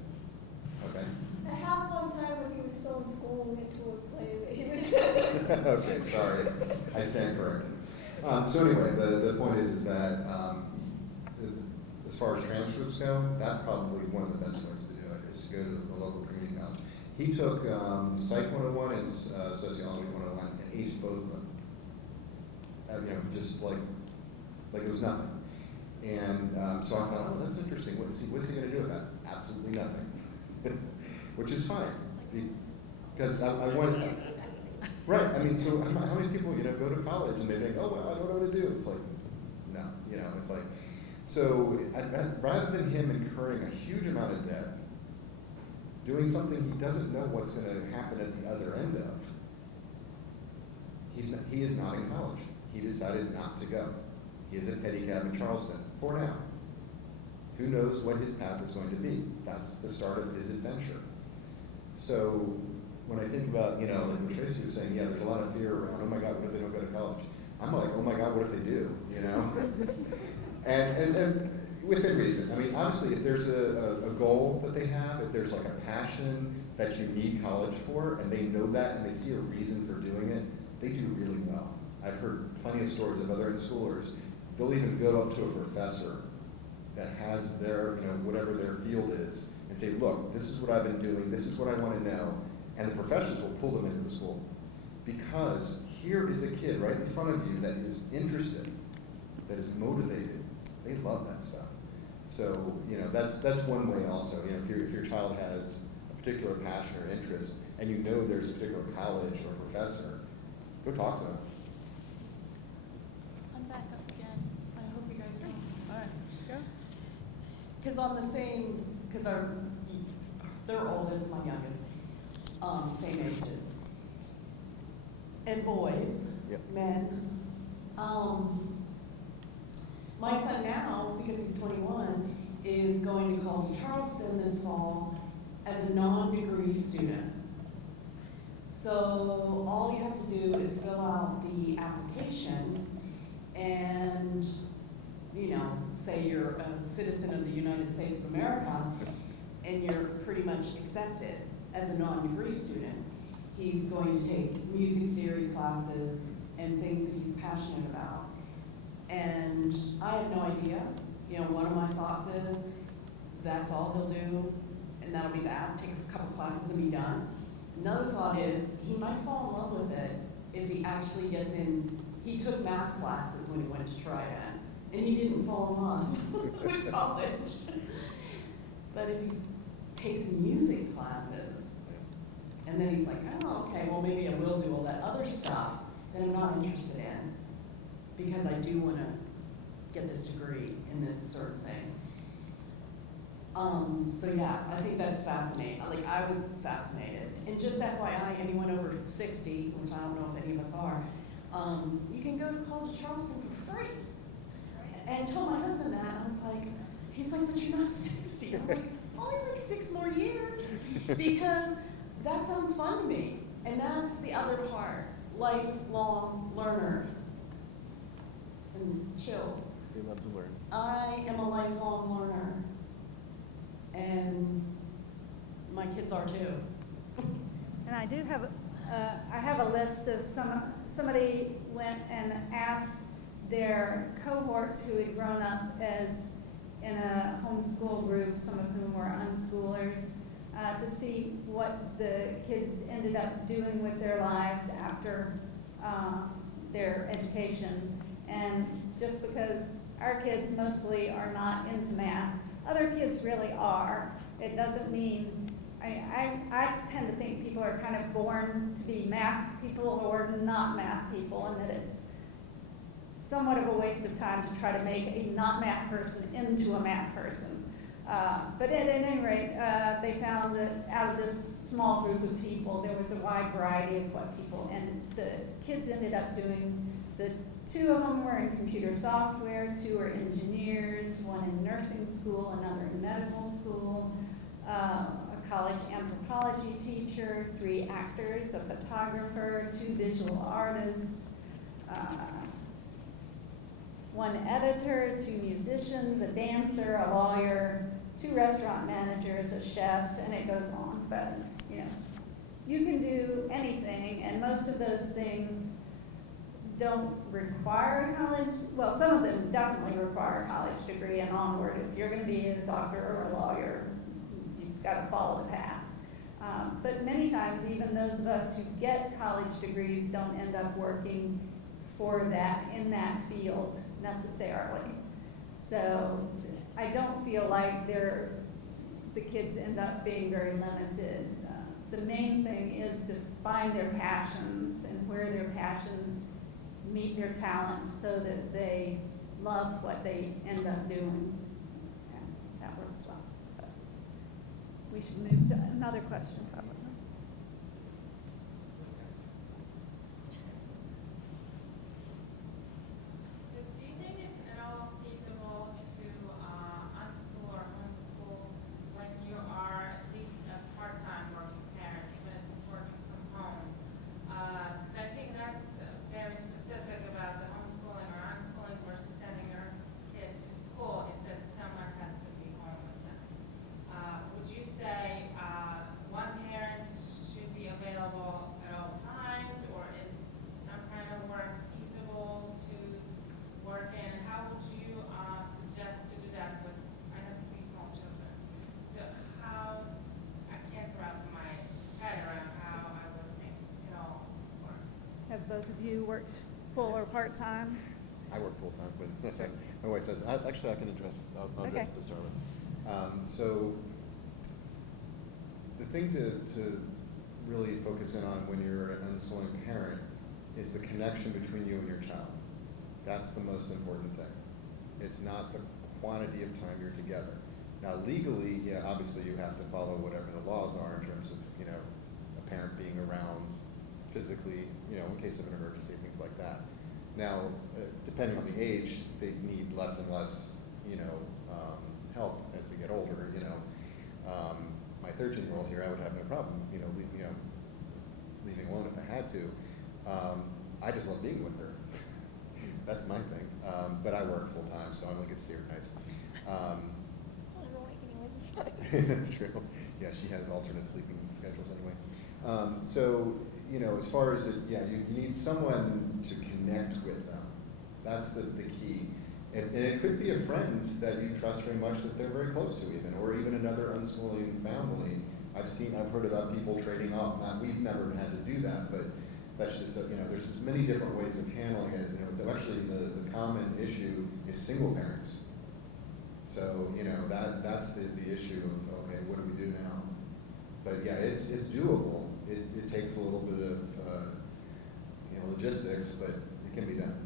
Okay. I have one time when he was still in school and we went to a play that he was Okay, sorry. I stand corrected. So anyway, the point is that as far as transcripts go, that's probably one of the best ways to do it, is to go to the local community college. He took Psych 101 and Sociology 101 and aced both of them. You know, just like it was nothing. And so I thought, oh, that's interesting. What's he going to do with that? Absolutely nothing. Which is fine, because I want, right, I mean, so how many people, you know, go to college and they think, oh, well, I don't know what to do. It's like, no, you know, it's like, so rather than him incurring a huge amount of debt, doing something he doesn't know what's going to happen at the other end of, he is not in college. He decided not to go. He is at pedicab in Charleston for now. Who knows what his path is going to be? That's the start of his adventure. So when I think about, like what Tracy was saying, yeah, there's a lot of fear around, oh my God, what if they don't go to college? I'm like, oh my God, what if they do, and within reason. I mean, obviously, if there's a goal that they have, if there's like a passion that you need college for, and they know that and they see a reason for doing it, they do really well. I've heard plenty of stories of other unschoolers. They'll even go up to a professor that has their, whatever their field is, and say, look, this is what I've been doing, this is what I want to know, and the professors will pull them into the school. Because here is a kid right in front of you that is interested, that is motivated. They love that stuff. So, that's one way also. If your child has a particular passion or interest, and there's a particular college or professor, go talk to them. I'm back up again. I hope you guys know. All right. Go. Because their oldest, my youngest, same ages. And boys, Yep. men. My son now, because he's 21, is going to college in Charleston this fall as a non-degree student. So all you have to do is fill out the application and, say you're a citizen of the United States of America, and you're pretty much accepted as a non-degree student. He's going to take music theory classes and things that he's passionate about. And I have no idea. One of my thoughts is that's all he'll do, and that'll be that. Take a couple classes and be done. Another thought is he might fall in love with it if he actually gets in. He took math classes when he went to Trident, and he didn't fall in love with college. But if he takes music classes, and then he's like, oh, okay, well, maybe I will do all that other stuff that I'm not interested in, because I do want to get this degree in this certain thing. So yeah, I think that's fascinating. I was fascinated. And just FYI, anyone over 60, which I don't know if any of us are, you can go to college in Charleston for free. And told my husband that, I was like, he's like, but you're not 60. I'm like, only like 6 more years, because that sounds fun to me. And that's the other part, lifelong learners. And chills. They love to learn. I am a lifelong learner, and my kids are too. And I do have, I have a list of somebody went and asked their cohorts who had grown up as in a homeschool group, some of whom were unschoolers, to see what the kids ended up doing with their lives after their education. And just because our kids mostly are not into math, other kids really are. It doesn't mean, I tend to think people are kind of born to be math people or not math people, and that it's somewhat of a waste of time to try to make a not math person into a math person. But at any rate, they found that out of this small group of people, there was a wide variety of what people, and the kids ended up doing. The 2 of them were in computer software, 2 were engineers, 1 in nursing school, another in medical school, a college anthropology teacher, 3 actors, a photographer, 2 visual artists, 1 editor, 2 musicians, a dancer, a lawyer, 2 restaurant managers, a chef, and it goes on. But, you can do anything, and most of those things don't require a college, well, some of them definitely require a college degree and onward. If you're going to be a doctor or a lawyer, you've got to follow the path. But many times, even those of us who get college degrees don't end up working for that, in that field necessarily. So I don't feel like the kids end up being very limited. The main thing is to find their passions and where their passions meet their talents so that they love what they end up doing. And that works well. But we should move to another question probably. both of you work full or part-time? I work full-time, but Sure. my wife does. Actually, I can address, I'll address Okay. it to start with. So the thing to really focus in on when you're an unschooling parent is the connection between you and your child. That's the most important thing. It's not the quantity of time you're together. Now legally, yeah, obviously you have to follow whatever the laws are in terms of, you know, a parent being around physically, you know, in case of an emergency, things like that. Now, depending on the age, they need less and less, you know, help as they get older, you know. My 13-year-old here, I would have no problem, you know, leaving alone if I had to. I just love being with her. That's my thing. But I work full time, so I only get to see her nights. That's true. Yeah, she has alternate sleeping schedules anyway. So, you know, as far as you need someone to connect with them. That's the key. And it could be a friend that you trust very much that they're very close to even, or even another unschooling family. I've heard about people trading off. We've never had to do that, but that's just, you know, there's many different ways of handling it. You know, actually the common issue is single parents. So, you know, that's the issue of, okay, what do we do now? But yeah, it's doable. It takes a little bit of, you know, logistics, but it can be done.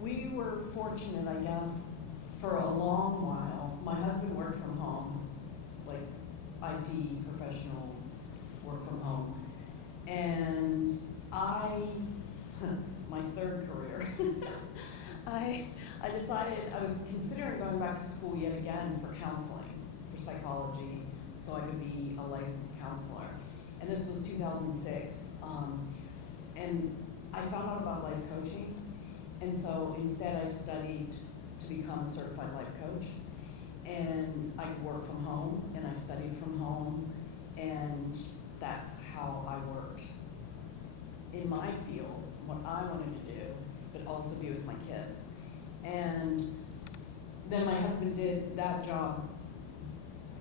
We were fortunate, I guess, for a long while. My husband worked from home, like IT professional, work from home. And my third career, I decided I was considering going back to school yet again for counseling, for psychology, so I could be a licensed counselor. And this was 2006. And I found out about life coaching. And so instead I studied to become a certified life coach. And I could work from home, and I studied from home, and that's how I worked in my field, what I wanted to do, but also be with my kids. And then my husband did that job.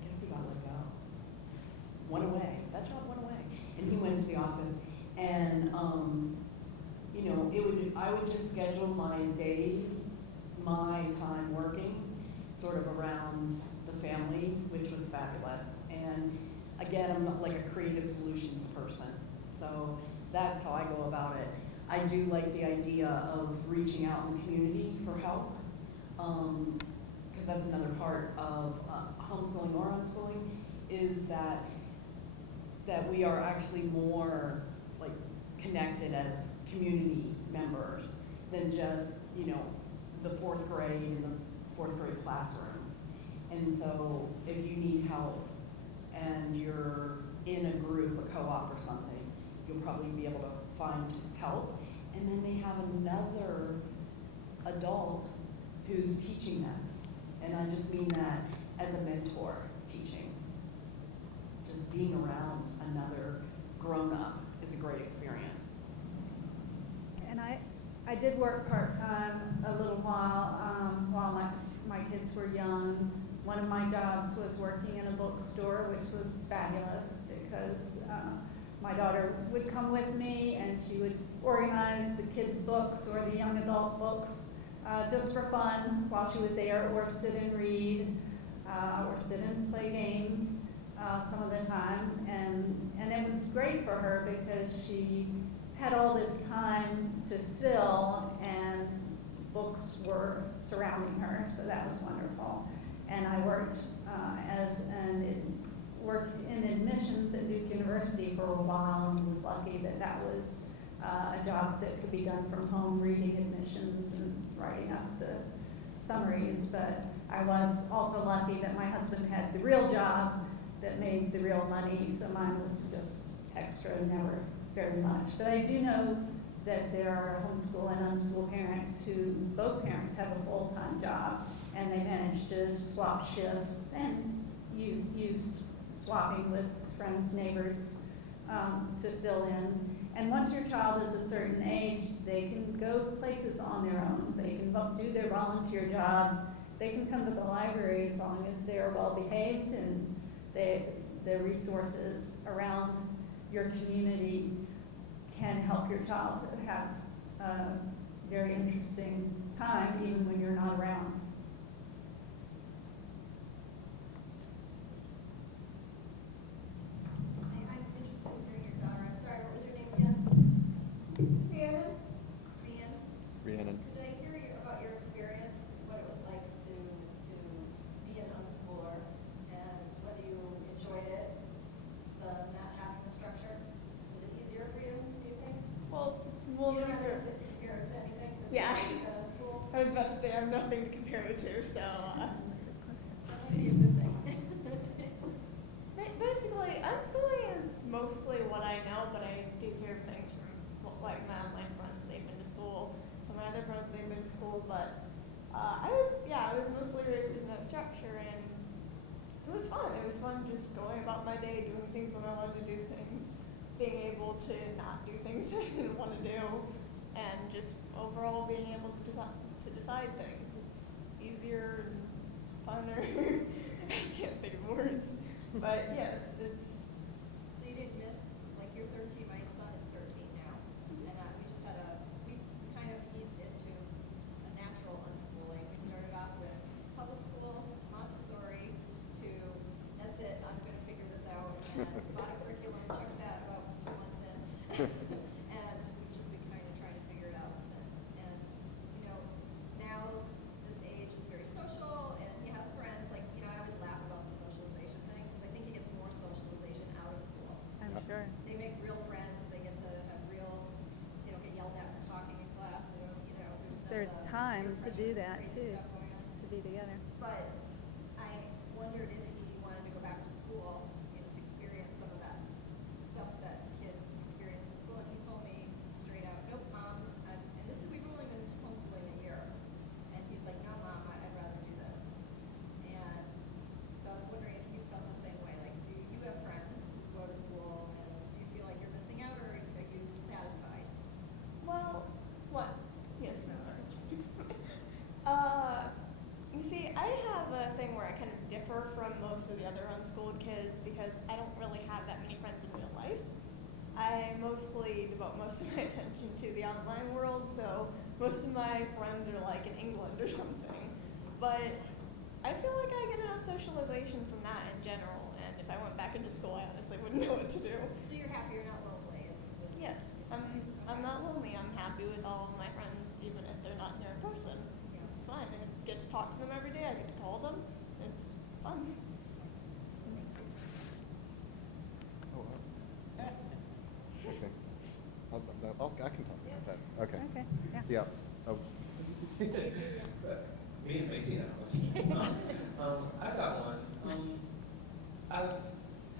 I guess he got let go. Went away. That job went away. And he went to the office, and you know, I would just schedule my day, my time working, sort of around the family, which was fabulous. And again, I'm not like a creative solutions person, so that's how I go about it. I do like the idea of reaching out in the community for help, because that's another part of homeschooling or unschooling, is that we are actually more like connected as community members than just, you know, the fourth grade in the fourth grade classroom. And so if you need help and you're in a group, a co-op or something, you'll probably be able to find help. And then they have another adult who's teaching them. And I just mean that as a mentor teaching. Just being around another grown-up is a great experience. And I did work part-time a little while my kids were young. One of my jobs was working in a bookstore, which was fabulous because my daughter would come with me and she would organize the kids' books or the young adult books just for fun while she was there, or sit and read, or sit and play games some of the time. And it was great for her because she had all this time to fill and books were surrounding her, so that was wonderful. And I worked worked in admissions at Duke University for a while, and was lucky that was a job that could be done from home, reading admissions and writing up the summaries. But I was also lucky that my husband had the real job that made the real money, so mine was just extra, never very much. But I do know that there are homeschool and unschool parents who, both parents have a full-time job, and they manage to swap shifts and use swapping with friends, neighbors to fill in. And once your child is a certain age, they can go places on their own. They can do their volunteer jobs. They can come to the library as long as they're well behaved and the resources around your community can help your child to have a very interesting time even when you're not around. I'm interested in hearing your daughter. I'm sorry, what was your name again? Rhiannon? Rhiannon? Rhiannon. Did I hear you about your experience, what it was like to be an unschooler, and whether you enjoyed it, not having the structure? Was it easier for you, do you think? Well, You don't have to compare it to anything, because Yeah. you've been in school. I was about to say I have nothing to compare it to, so. That might be a good thing. Basically, unschooling is mostly what I know, but I do hear things from like my online friends. They've been to school. Some of my other friends, they've been to school, but I was mostly raised in that structure, and it was fun. It was fun just going about my day, doing things when I wanted to do things, being able to not do things that I didn't want to do, and just overall being able to decide things. It's easier and funner. I can't think of words. But yes, it's. So you didn't miss, like you're 13, my son is 13 now, and we kind of eased into a natural unschooling. We started off with public school, to Montessori, to, that's it, I'm gonna figure this out, and bought a curriculum, checked that about 2 months in. And we've just been kind of trying to figure it out since. And, now this age is very social, and he has friends, like, I always laugh about the socialization thing, because I think he gets more socialization out of school. I'm sure. They make real friends, they get to have real, they don't get yelled at for talking in class, they don't, There's none of the time peer to do pressure, that crazy too, stuff going on. to be together. But I wondered if he wanted to go back to school, to experience some of that stuff that kids experience in school, and he told me straight out, nope, Mom, and we've only been homeschooling a year, and he's like, no, Mom, I'd rather do this. And so I was wondering if you felt the same way, like, do you have friends who go to school, and do you feel like you're missing out, or are you satisfied? Well, what? Yes, no, you see, I have a thing where I kind of differ from most of the other unschooled kids because I don't really have that many friends in real life. I mostly devote most of my attention to the online world, so most of my friends are like in England or something. But I feel like I get enough socialization from that in general, and if I went back into school, I honestly wouldn't know what to do. So you're happy you're not lonely? Yes, I'm okay. not lonely. I'm happy with all of my friends, even if they're not there in person. Yeah. It's fun. I get to talk to them every day. I get to call them. It's fun. Oh, wow. Okay. I can talk about that. Okay. Okay, yeah. Yeah. Oh. Me and Macy have questions. I got one. I've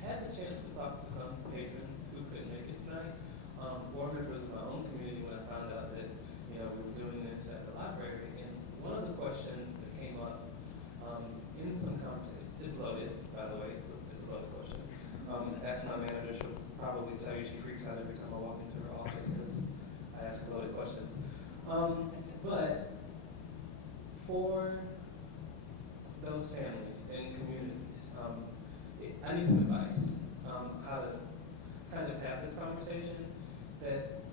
had the chance to talk to some patrons who couldn't make it tonight, or members of my own community when I found out that we were doing this at the library. And one of the questions that came up in some conversations, it's loaded, by the way. It's a loaded question. Ask my manager; she'll probably tell you she freaks out every time I walk into her office because I ask her loaded questions. But for those families and communities, I need some advice how to kind of have this conversation that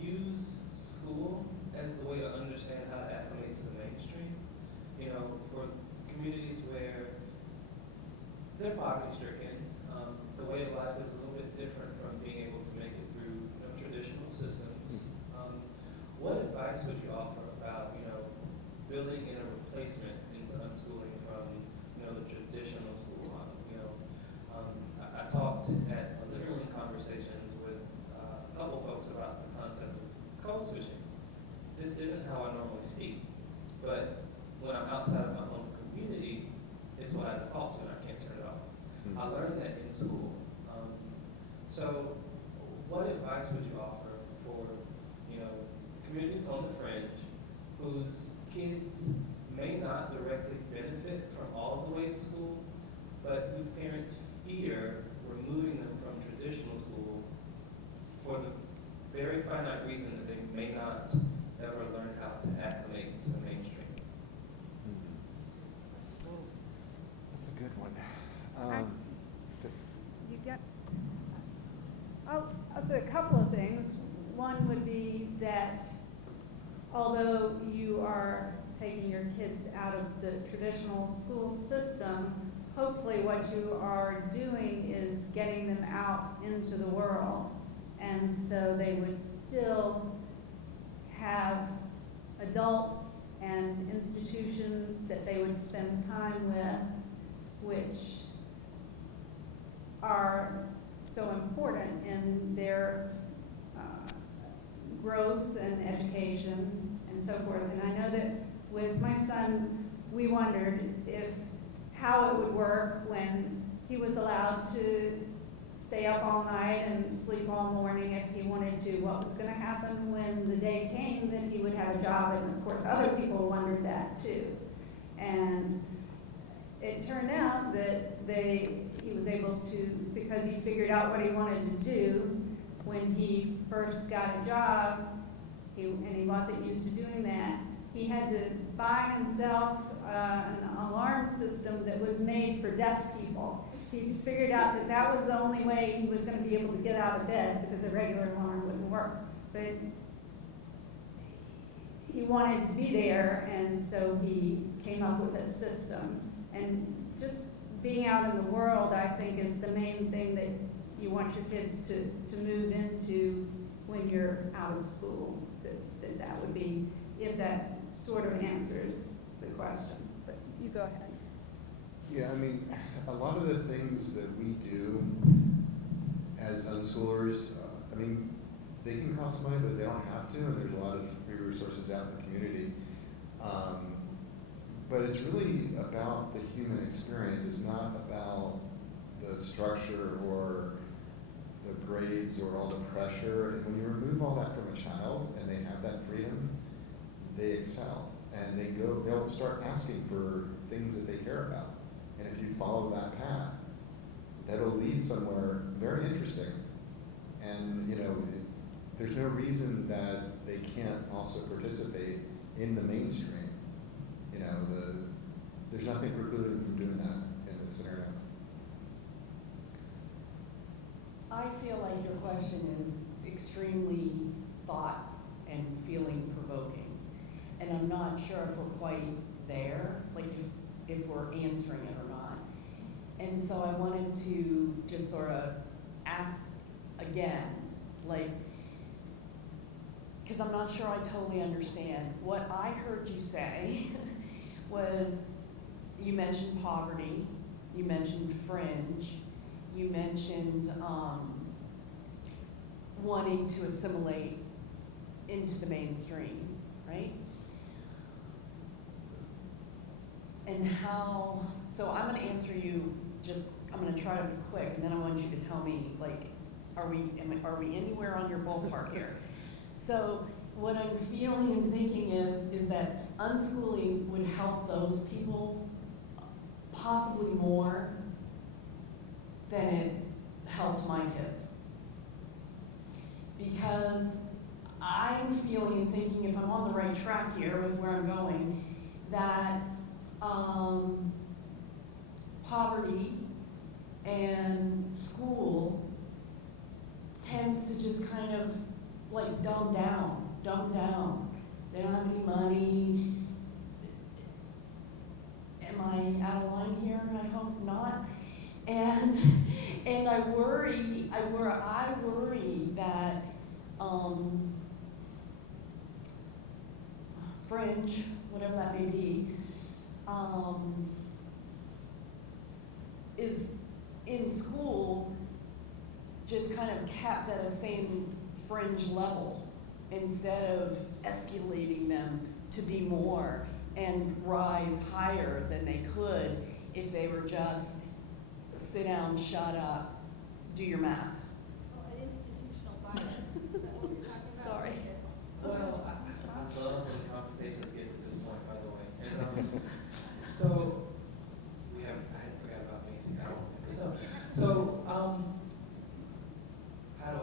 use school as the way to understand how to acclimate to the mainstream. For communities where they're poverty-stricken, the way of life is a little bit different from being able to make it through traditional systems. What advice would you offer about building in a replacement into unschooling from the traditional school model? I talked at a living room conversations with a couple folks about the concept of code switching. This isn't how I normally speak, but when I'm outside of my home community, it's what I default to and I can't turn it off. I learned that in school. So what advice would you offer for communities on the fringe whose kids may not directly benefit from all of the ways of school, but whose parents fear removing them from traditional school for the very finite reason that they may not ever learn how to acclimate to the mainstream? That's a good one. Yep. I'll say a couple of things. One would be that although you are taking your kids out of the traditional school system, hopefully what you are doing is getting them out into the world. And so they would still have adults and institutions that they would spend time with, which are so important in their growth and education and so forth. And I know that with my son, we wondered how it would work when he was allowed to stay up all night and sleep all morning if he wanted to. What was going to happen when the day came that he would have a job? And of course, other people wondered that too. And it turned out that he was able to, because he figured out what he wanted to do when he first got a job, and he wasn't used to doing that, he had to buy himself an alarm system that was made for deaf people. He figured out that that was the only way he was going to be able to get out of bed because a regular alarm wouldn't work. But he wanted to be there, and so he came up with a system. And just being out in the world, I think, is the main thing that you want your kids to move into when you're out of school. That would be, if that sort of answers the question. But you go ahead. Yeah, I mean, a lot of the things that we do as unschoolers, I mean, they can cost money, but they don't have to, and there's a lot of free resources out in the community. But it's really about the human experience. It's not about the structure or the grades or all the pressure. And when you remove all that from a child and they have that freedom, they excel. And they'll start asking for things that they care about. And if you follow that path, that'll lead somewhere very interesting. And, you know, there's no reason that they can't also participate in the mainstream. You know, there's nothing precluding them from doing that in this scenario. I feel like your question is extremely thought and feeling provoking. And I'm not sure if we're quite there, like if we're answering it or not. And so I wanted to just sort of ask again, like, because I'm not sure I totally understand. What I heard you say was, you mentioned poverty, you mentioned fringe, you mentioned wanting to assimilate into the mainstream, right? And how, so I'm gonna answer you I'm gonna try to be quick, and then I want you to tell me, like, are we anywhere on your ballpark here? So what I'm feeling and thinking is that unschooling would help those people possibly more than it helped my kids. Because I'm feeling and thinking, if I'm on the right track here with where I'm going, that poverty and school tends to just kind of like dumb down. They don't have any money. Am I out of line here? I hope not. And I worry that fringe, whatever that may be, is in school just kind of kept at a same fringe level instead of escalating them to be more and rise higher than they could if they were just sit down, shut up, do your math. Well, an institutional bias, is that what you're talking about? Sorry. Well, I love when conversations get to this point, by the way. And, so, I forgot about Macy. How do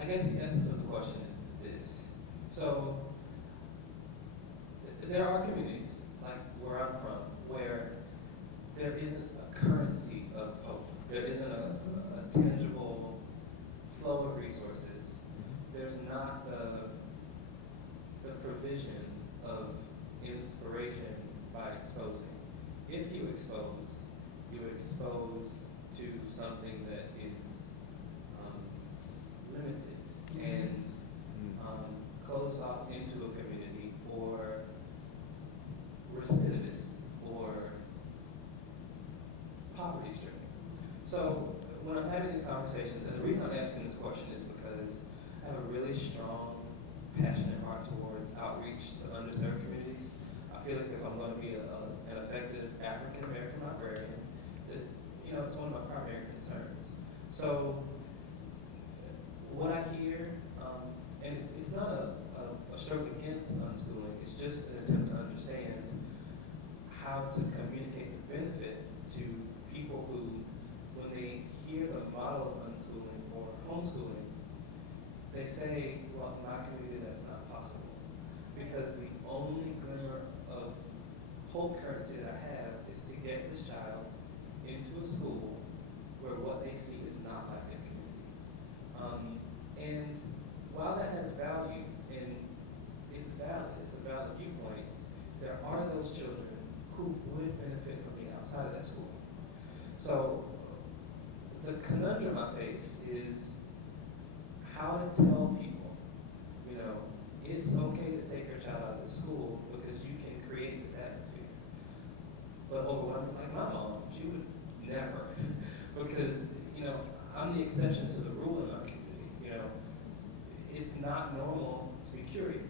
I guess the essence of the question is this. So, there are communities, like where I'm from, where there isn't a currency of hope. there isn't a tangible flow of resources. There's not the provision of inspiration by exposing. If you expose to something that is limited and closed off into a community, or recidivist, or poverty stricken. So when I'm having these conversations, and the reason I'm asking this question is because I have a really strong, passionate heart towards outreach to underserved communities. I feel like if I'm going to be an effective African American librarian, that, you know, it's one of my primary concerns. So what I hear, and it's not a stroke against unschooling, it's just an attempt to understand how to communicate the benefit to people who, when they hear the model of unschooling or homeschooling, they say, well, in my community that's not possible. Because the only glimmer of hope currency that I have is to get this child into a school where what they see is not like their community. And while that has value, and it's a valid viewpoint, there are those children who would benefit from being outside of that school. So the conundrum I face is how to tell people, you know, it's okay to take your child out of the school because you can create this atmosphere. But overwhelmingly, like my mom, she would never, because, you know, I'm the exception to the rule in my community. You know, it's not normal to be curious.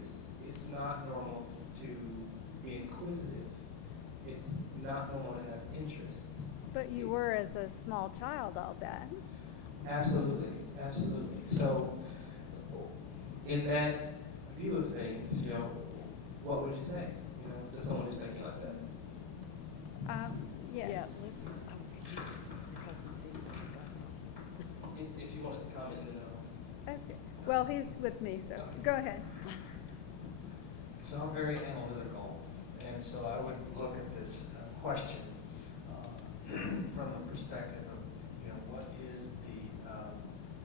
It's not normal to be inquisitive. It's not normal to have interests. But you were as a small child, I'll bet. Absolutely, absolutely. So, in that view of things, you know, what would you say, you know, to someone who's thinking like that? Yes. If you wanted to comment, then Okay. Well, he's with me, so go ahead. So I'm very analytical, and so I would look at this question from the perspective of, you know, what is the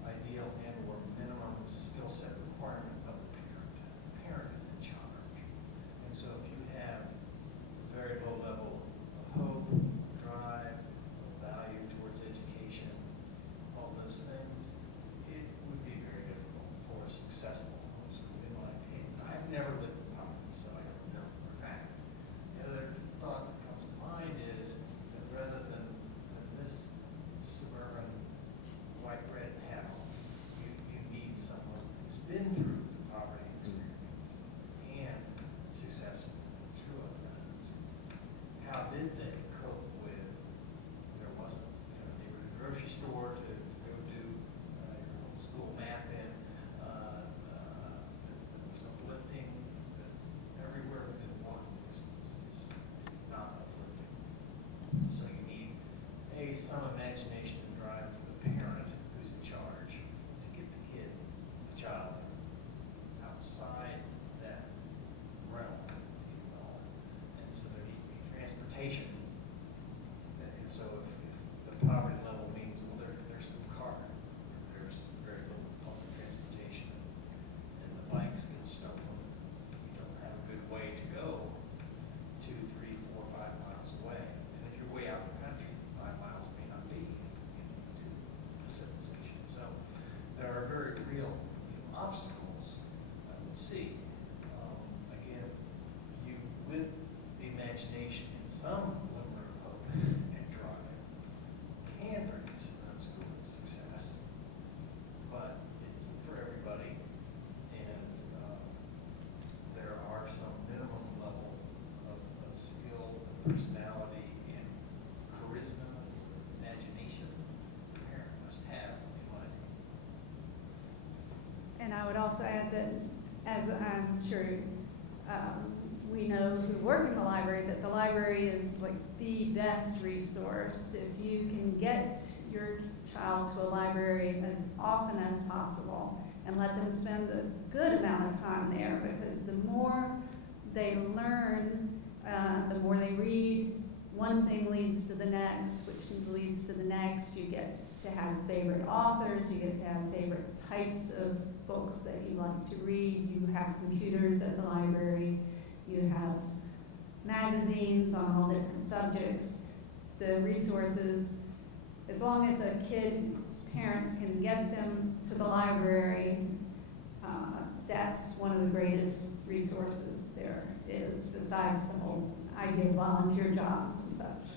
ideal and or minimum skill set requirement of the parent. The parent is in charge. And so if you have a very low level of hope, drive, value towards education, all those things, it would be very difficult for a successful homeschool, in my opinion. I've never lived in poverty, so I don't know for a fact. The other thought that comes to mind is that rather than this suburban white bread paddle, you need someone who's been through the poverty experience and successful through it. How did they cope with, there wasn't, you know, they were at the grocery store to go do your homeschool math in, there was uplifting, that everywhere within walking distance is not uplifting. So you need some imagination and drive for the parent who's in charge to get the kid, the child, outside that realm, if you will. And so there needs to be transportation. And so if the poverty level means, well, there's no car, there's very little public transportation, and the bikes get stolen, you don't have a good way to go 2, 3, 4, 5 miles away. And if you're way out in the country, 5 miles may not be to a civilization. So there are very real, you know, obstacles I will see. Again, you, with the imagination and some glimmer of hope and drive, can produce an unschooling success, but it's for everybody, and there are some minimum level of skill, personality, and charisma, imagination the parent must have, in my opinion. And I would also add that, as I'm sure we know who work in the library, that the library is like the best resource. If you can get your child to a library as often as possible and let them spend a good amount of time there, because the more they learn, the more they read, one thing leads to the next, which leads to the next, next. You get to have favorite authors, you get to have favorite types of books that you like to read. You have computers at the library, you have magazines on all different subjects. The resources, as long as a kid's parents can get them to the library, that's one of the greatest resources there is, besides the whole idea of volunteer jobs and such.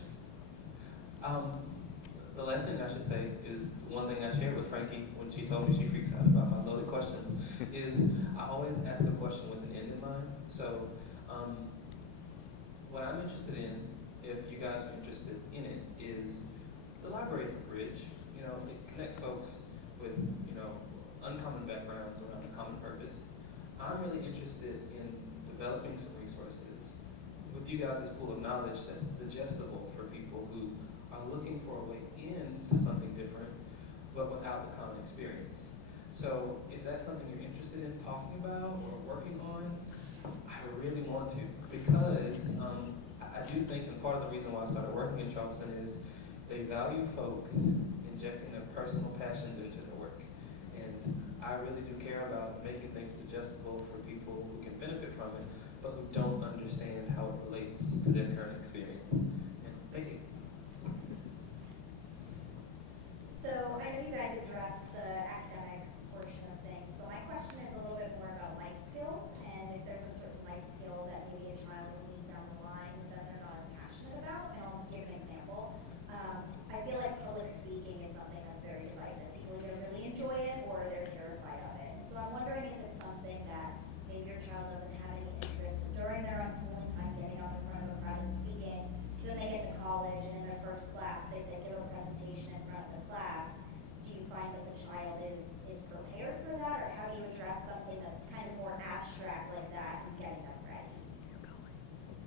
The last thing I should say is one thing I shared with Frankie when she told me she freaks out about my loaded questions is I always ask a question with an end in mind. So what I'm interested in, if you guys are interested in it, is the library is a bridge. You know, it connects folks with, you know, uncommon backgrounds around a common purpose. I'm really interested in developing some resources with you guys' pool of knowledge that's digestible for people who are looking for a way into something different, but without the common experience. So if that's something you're interested in talking about or working on, I really want to, because I do think, and part of the reason why I started working in Charleston is they value folks injecting their personal passions into their work. And I really do care about making things digestible for people who can benefit from it, but who don't understand how it relates to their current experience. And basically, So I know you guys addressed the academic portion of things, but my question is a little bit more about life skills, and if there's a certain life skill that maybe a child will need down the line that they're not as passionate about. And I'll give an example. I feel like public speaking is something that's very divisive. People either really enjoy it or they're terrified of it. So I'm wondering if it's something that maybe your child doesn't have any interest during their unschooling time getting up in front of a crowd and speaking. Then they get to college and in their first class they say give a presentation in front of the class. Do you find that the child is prepared for that, or how do you address something that's kind of more abstract like that and getting them ready?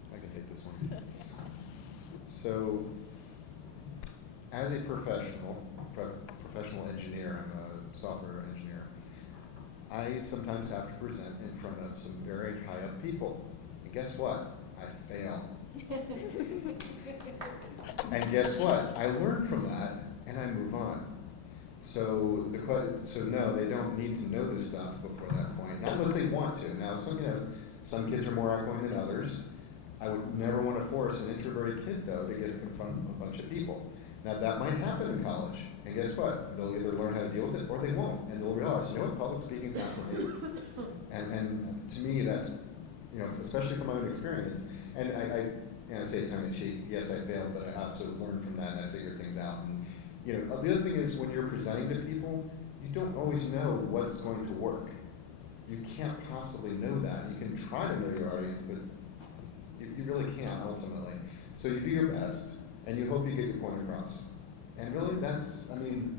I can take this one. So, as a professional engineer, I'm a software engineer, I sometimes have to present in front of some very high up people. And guess what? I fail. And guess what? I learn from that and I move on. So no, they don't need to know this stuff before that point, not unless they want to. Now, some kids are more outgoing than others. I would never want to force an introverted kid, though, to get up in front of a bunch of people. Now, that might happen in college, and guess what? They'll either learn how to deal with it or they won't, and they'll realize, you know what, public speaking is not for me. And to me, that's, especially from my own experience, and I say it tongue in cheek, yes, I failed, but I also learned from that and I figured things out. And the other thing is, when you're presenting to people, you don't always know what's going to work. You can't possibly know that. You can try to know your audience, but you really can't ultimately. So you do your best, and you hope you get your point across. And really,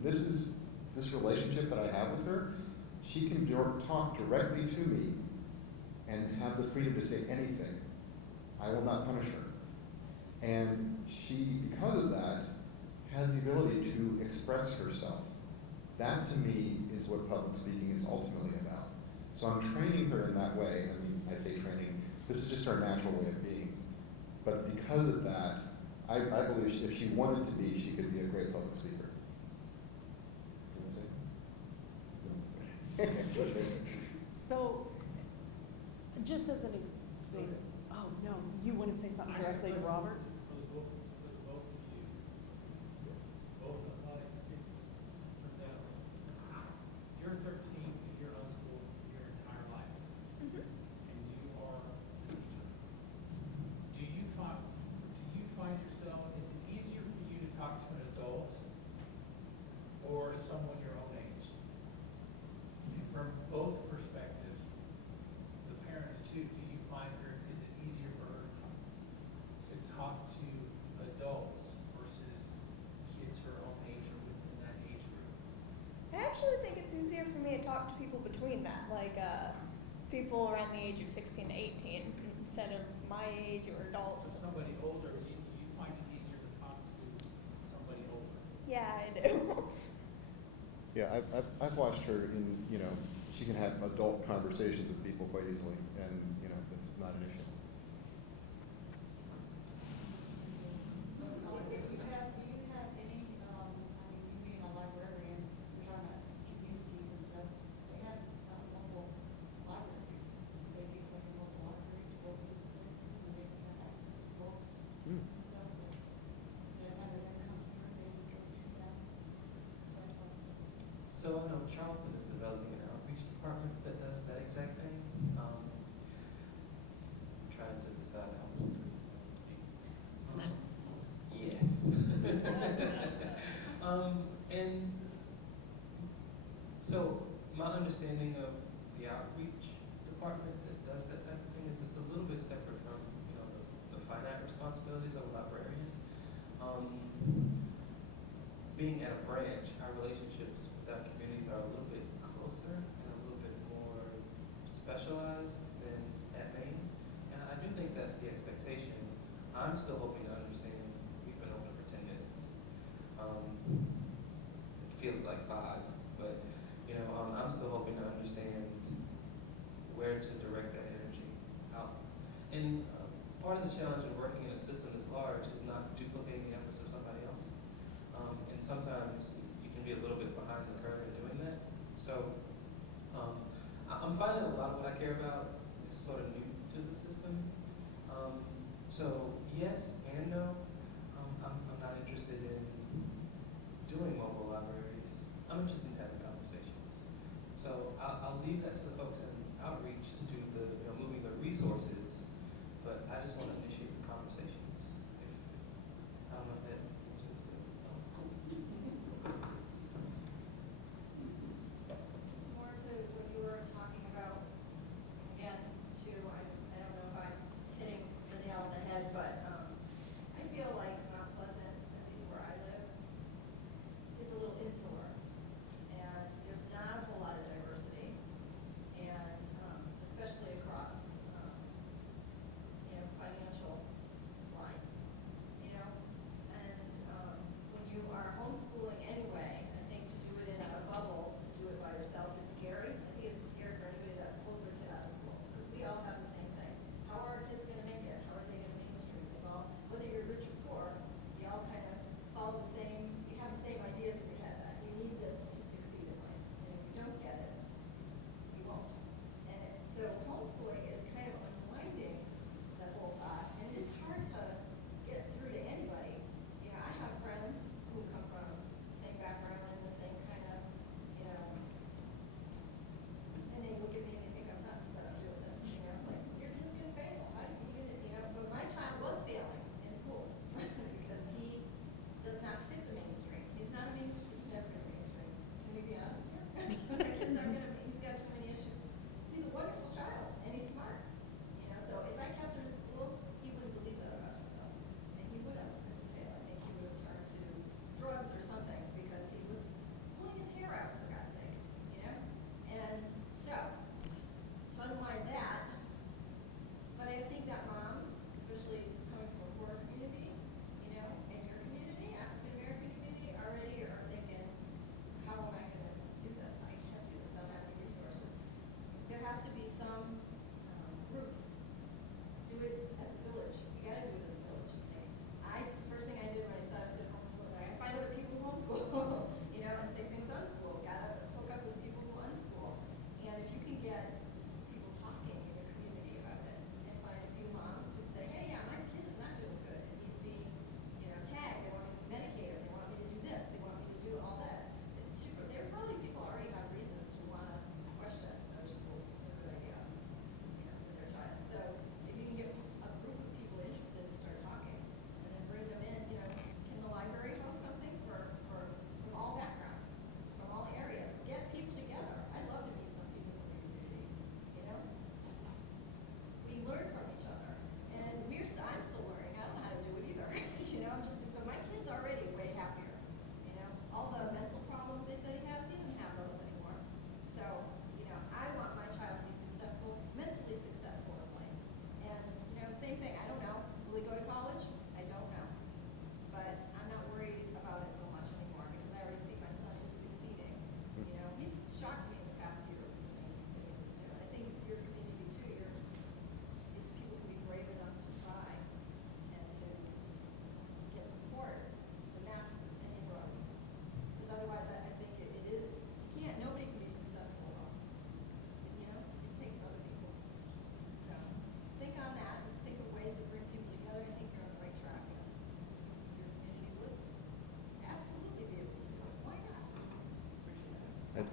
this relationship that I have with her, she can talk directly to me and have the freedom to say anything. I will not punish her. And she, because of that, has the ability to express herself. That, to me, is what public speaking is ultimately about. So I'm training her in that way. I say training, this is just our natural way of being. But because of that, I believe if she wanted to be, she could be a great public speaker. So, just as an example, oh no, you want to say something directly to Robert? For both of you, both of it's for them. You're 13 and you're unschooled your entire life, and you are a teacher. Do you find yourself? Is it easier for you to talk to an adult or someone your own age? And from both perspectives, the parents too, do you find is it easier for her to talk to adults versus kids her own age or within that age group? I actually think it's easier for me to talk to people between that, like people around the age of 16 to 18 instead of my age or adults. So somebody older, you find it easier to talk to somebody older? Yeah, I do. Yeah, I've watched her she can have adult conversations with people quite easily, and it's not an issue. Do you have any, So I know Charleston is developing an outreach department that does that exact thing. Trying to decide how much to speak. Yes. And so my understanding of the outreach department that does that type of thing is it's a little bit separate from, you know, the finite responsibilities of a librarian. Being at a branch, our relationships with our communities are a little bit closer and a little bit more specialized than at Maine. And I do think that's the expectation. I'm still hoping to understand, we've been open for 10 minutes. It feels like 5, but you know, I'm still hoping to understand where to direct that energy out. And part of the challenge of working in a system this large is not duplicating the efforts of somebody else. And sometimes you can be a little bit behind the curve in doing that. So I'm finding a lot of what I care about is sort of new to the system. So yes and no. I'm not interested in doing mobile libraries. I'm interested in having conversations. So I'll leave that to the folks in outreach to do the, you know, moving the resources, but I just want to initiate the conversations. If I don't know if that answers the cool. Just more to what you were talking about, again, too, I don't know if I'm hitting the nail on the head, but I feel like Mount Pleasant, at least where I live, is a little insular. And there's not a whole lot of diversity, and especially across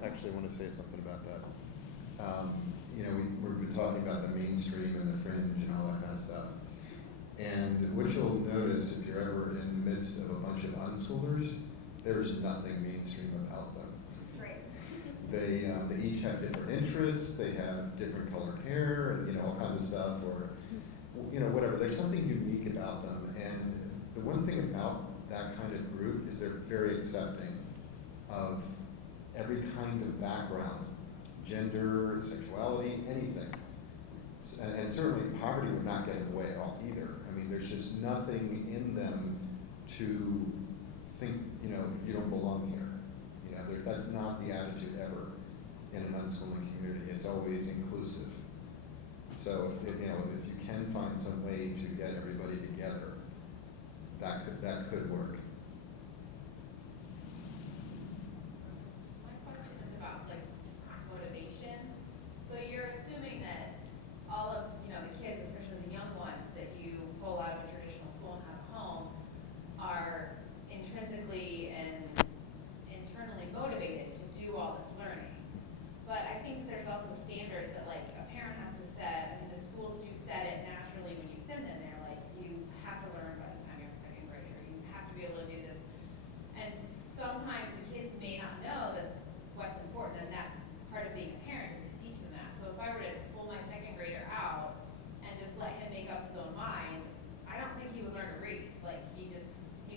actually want to say something about that. You know, we've been talking about the mainstream and the fringe and all that kind of stuff. And what you'll notice if you're ever in the midst of a bunch of unschoolers, there's nothing mainstream about them. Right. They each have different interests, they have different colored hair, and, you know, all kinds of stuff, or, you know, whatever. There's something unique about them. And the one thing about that kind of group is they're very accepting of every kind of background, gender, sexuality, anything. And certainly poverty would not get in the way at all either. I mean, there's just nothing in them to think, you know, you don't belong here. You know, that's not the attitude ever in an unschooling community. It's always inclusive. So if you know, if you can find some way to get everybody together, that could work. My question is about like motivation. So you're assuming that all of, you know, the kids, especially the young ones that you pull out of a traditional school and have at home, are intrinsically and internally motivated to do all this learning. But I think there's also standards that like a parent has to set. I mean, the schools do set it naturally when you send them there. Like you have to learn by the time you're a second grader. You have to be able to do this. And sometimes the kids may not know that what's important, and that's part of being a parent is to teach them that. So if I were to pull my second grader out and just let him make up his own mind, I don't think he would learn to read. Like he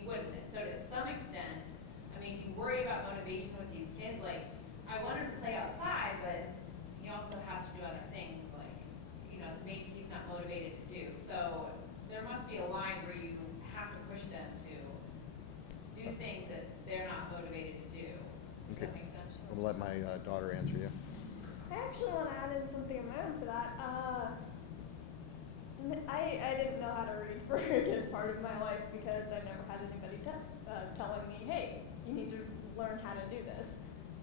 wouldn't. And so to some extent, I mean, do you worry about motivation with these kids? Like I want him to play outside, but he also has to do other things, like, you know, maybe he's not motivated to do. So there must be a line where you have to push them to do things that they're not motivated to do. Does that make sense? I'm gonna let my daughter answer you. I actually want to add in something of my own for that. I didn't know how to read for a good part of my life because I never had anybody telling me, hey, you need to learn how to do this.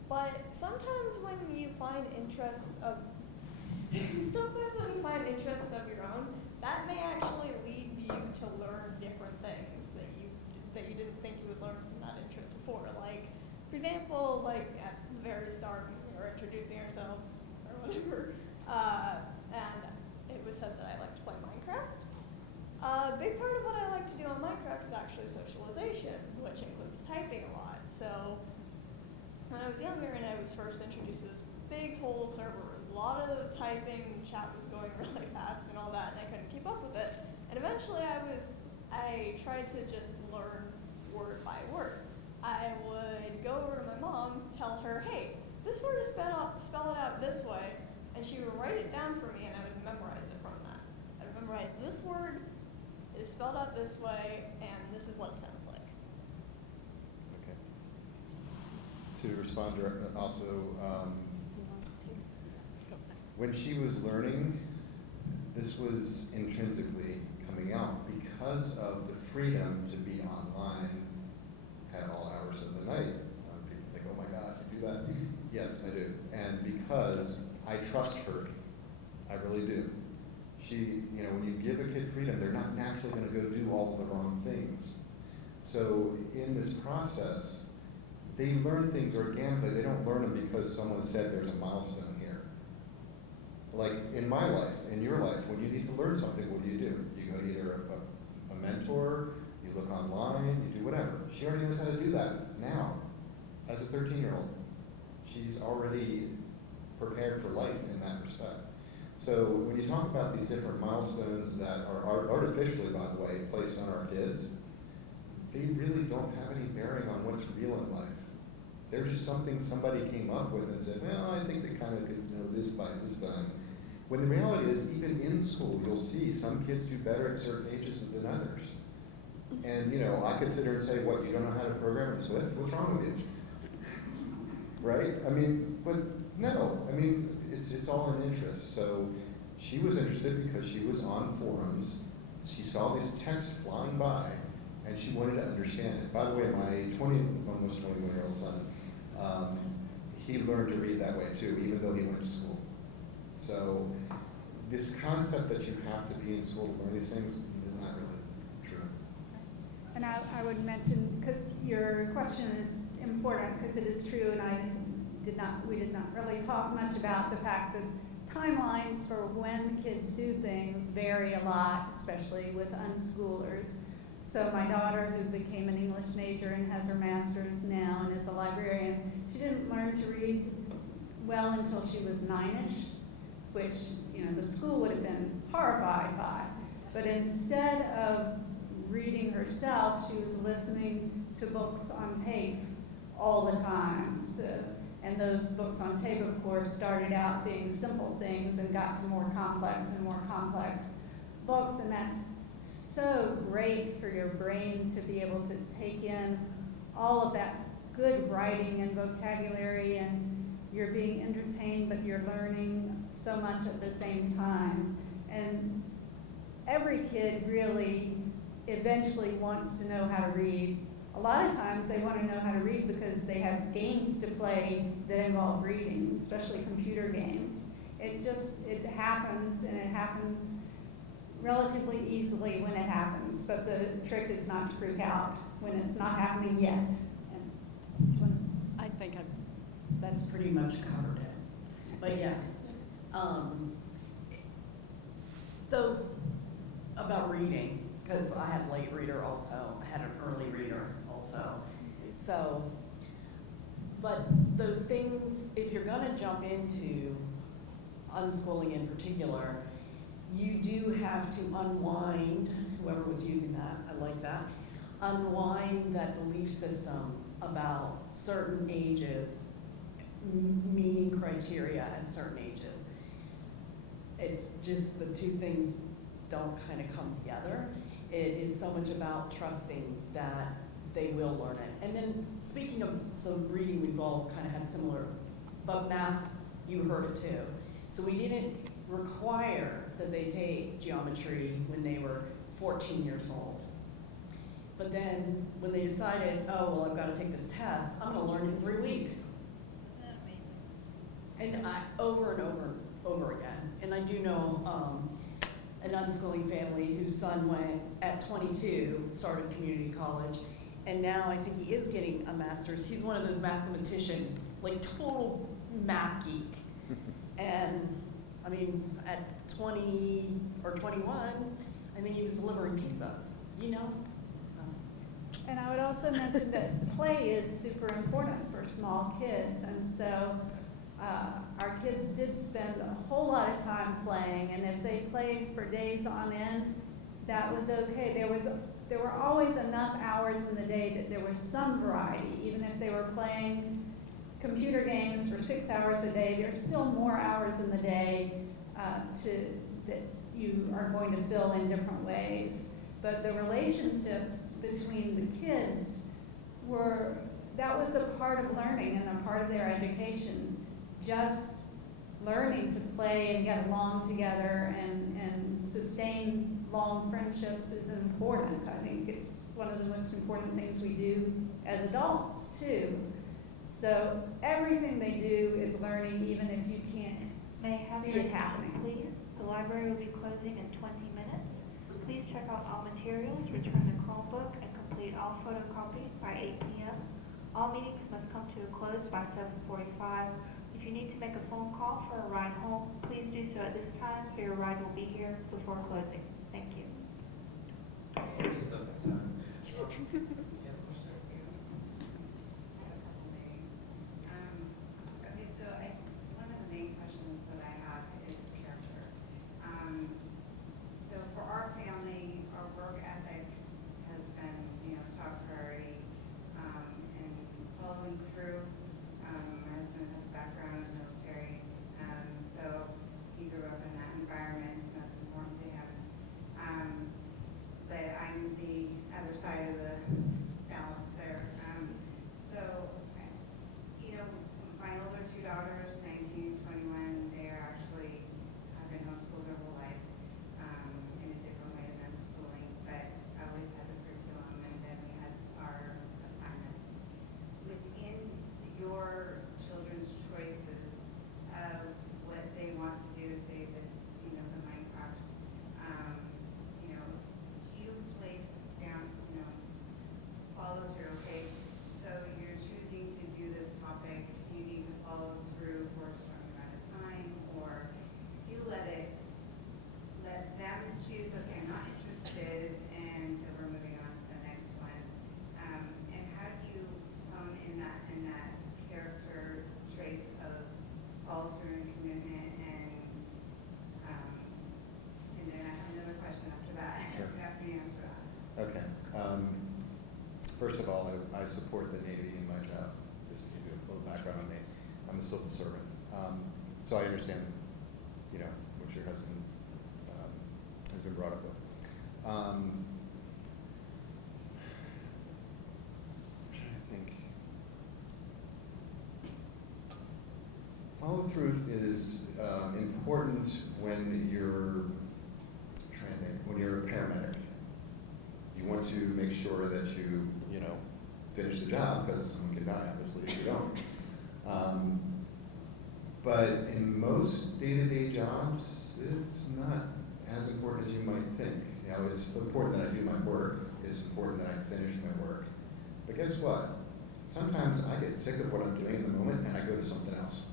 But sometimes when you find interests of your own, that may actually lead you to learn different things that you didn't think you would learn from that interest before. Like, for example, like at the very start when we were introducing ourselves or whatever, and it was said that I like to play Minecraft. A big part of what I like to do on Minecraft is actually socialization, which includes typing a lot. So when I was younger and I was first introduced to this big whole server, a lot of typing, chat was going really fast and all that, and I couldn't keep up with it. And eventually I tried to just learn word by word. I would go over to my mom, tell her, hey, this word is spell it out this way, and she would write it down for me and I would memorize it from that. I'd memorize this word is spelled out this way and this is what it sounds like. Okay. To respond directly, also, when she was learning, this was intrinsically coming out because of the freedom to be online at all hours of the night. People think, oh my God, you do that? Yes, I do. And because I trust her, I really do. She, you know, when you give a kid freedom, they're not naturally going to go do all the wrong things. So in this process, they learn things organically. They don't learn them because someone said there's a milestone here. Like in my life, in your life, when you need to learn something, what do? You go to either a mentor, you look online, you do whatever. She already knows how to do that now, as a 13-year-old. She's already prepared for life in that respect. So when you talk about these different milestones that are artificially, by the way, placed on our kids, they really don't have any bearing on what's real in life. They're just something somebody came up with and said, well, I think they kind of could know this by this time. When the reality is, even in school, you'll see some kids do better at certain ages than others. And, you know, I could sit here and say, what, you don't know how to program in Swift? What's wrong with you? Right? I mean, but no. I mean, it's all an interest. So she was interested because she was on forums. She saw these texts flying by, and she wanted to understand it. By the way, my almost 21-year-old son, he learned to read that way too, even though he went to school. So this concept that you have to be in school to learn these things is not really true. And I would mention, because your question is important, because it is true, and I we did not really talk much about the fact that timelines for when kids do things vary a lot, especially with unschoolers. So my daughter, who became an English major and has her master's now and is a librarian, she didn't learn to read well until she was 9-ish, which, you know, the school would have been horrified by. But instead of reading herself, she was listening to books on tape all the time. And those books on tape, of course, started out being simple things and got to more complex and more complex books. And that's so great for your brain to be able to take in all of that good writing and vocabulary, and you're being entertained, but you're learning so much at the same time. And every kid really eventually wants to know how to read. A lot of times they want to know how to read because they have games to play that involve reading, especially computer games. It happens, and it happens relatively easily when it happens, but the trick is not to freak out when it's not happening yet. I think that's pretty much covered it. But yes, those about reading, because I had late reader also, I had an early reader also. So, but those things, if you're gonna jump into unschooling in particular, you do have to unwind, whoever was using that, I like that, unwind that belief system about certain ages, meeting criteria at certain ages. It's just the two things don't kind of come together. It is so much about trusting that they will learn it. And then speaking of, so reading, we've all kind of had similar, but math, you heard it too. So we didn't require that they take geometry when they were 14 years old. But then when they decided, oh, well, I've got to take this test, I'm going to learn in 3 weeks. Isn't that amazing? And over and over again. And I do know an unschooling family whose son went at 22, started community college, and now I think he is getting a master's. He's one of those mathematician, like total math geek. And I mean, at 20 or 21, I mean, he was delivering pizzas, you know? So. And I would also mention that play is super important for small kids, and so our kids did spend a whole lot of time playing, and if they played for days on end, that was okay. There were always enough hours in the day that there was some variety. Even if they were playing computer games for 6 hours a day, there's still more hours in the day that you are going to fill in different ways. But the relationships between the kids that was a part of learning and a part of their education. Just learning to play and get along together and sustain long friendships is important. I think it's one of the most important things we do as adults too. So everything they do is learning, even if you can't see it happening. Please, the library will be closing in 20 minutes. Please check out all materials, return the Chromebook, and complete all photocopies by 8 p.m. All meetings must come to a close by 7:45. If you need to make a phone call for a ride home, please do so at this time, so your ride will be here before closing. Thank you. Okay, so one of the main questions that I have is character. So for our family, our work ethic has been, top priority, and following through. My husband has a background in the military, so he grew up in that environment, and that's important to him. But I'm the other side of the I support the Navy in my job, just to give you a little background on me. I'm a civil servant. So I understand, you know, what your husband has been brought up with. I'm trying to think. Follow through is important when you're when you're a paramedic. You want to make sure that you finish the job, because someone can die, obviously, if you don't. But in most day-to-day jobs, it's not as important as you might think. You know, it's important that I do my work. It's important that I finish my work. But guess what? Sometimes I get sick of what I'm doing in the moment and I go to something else.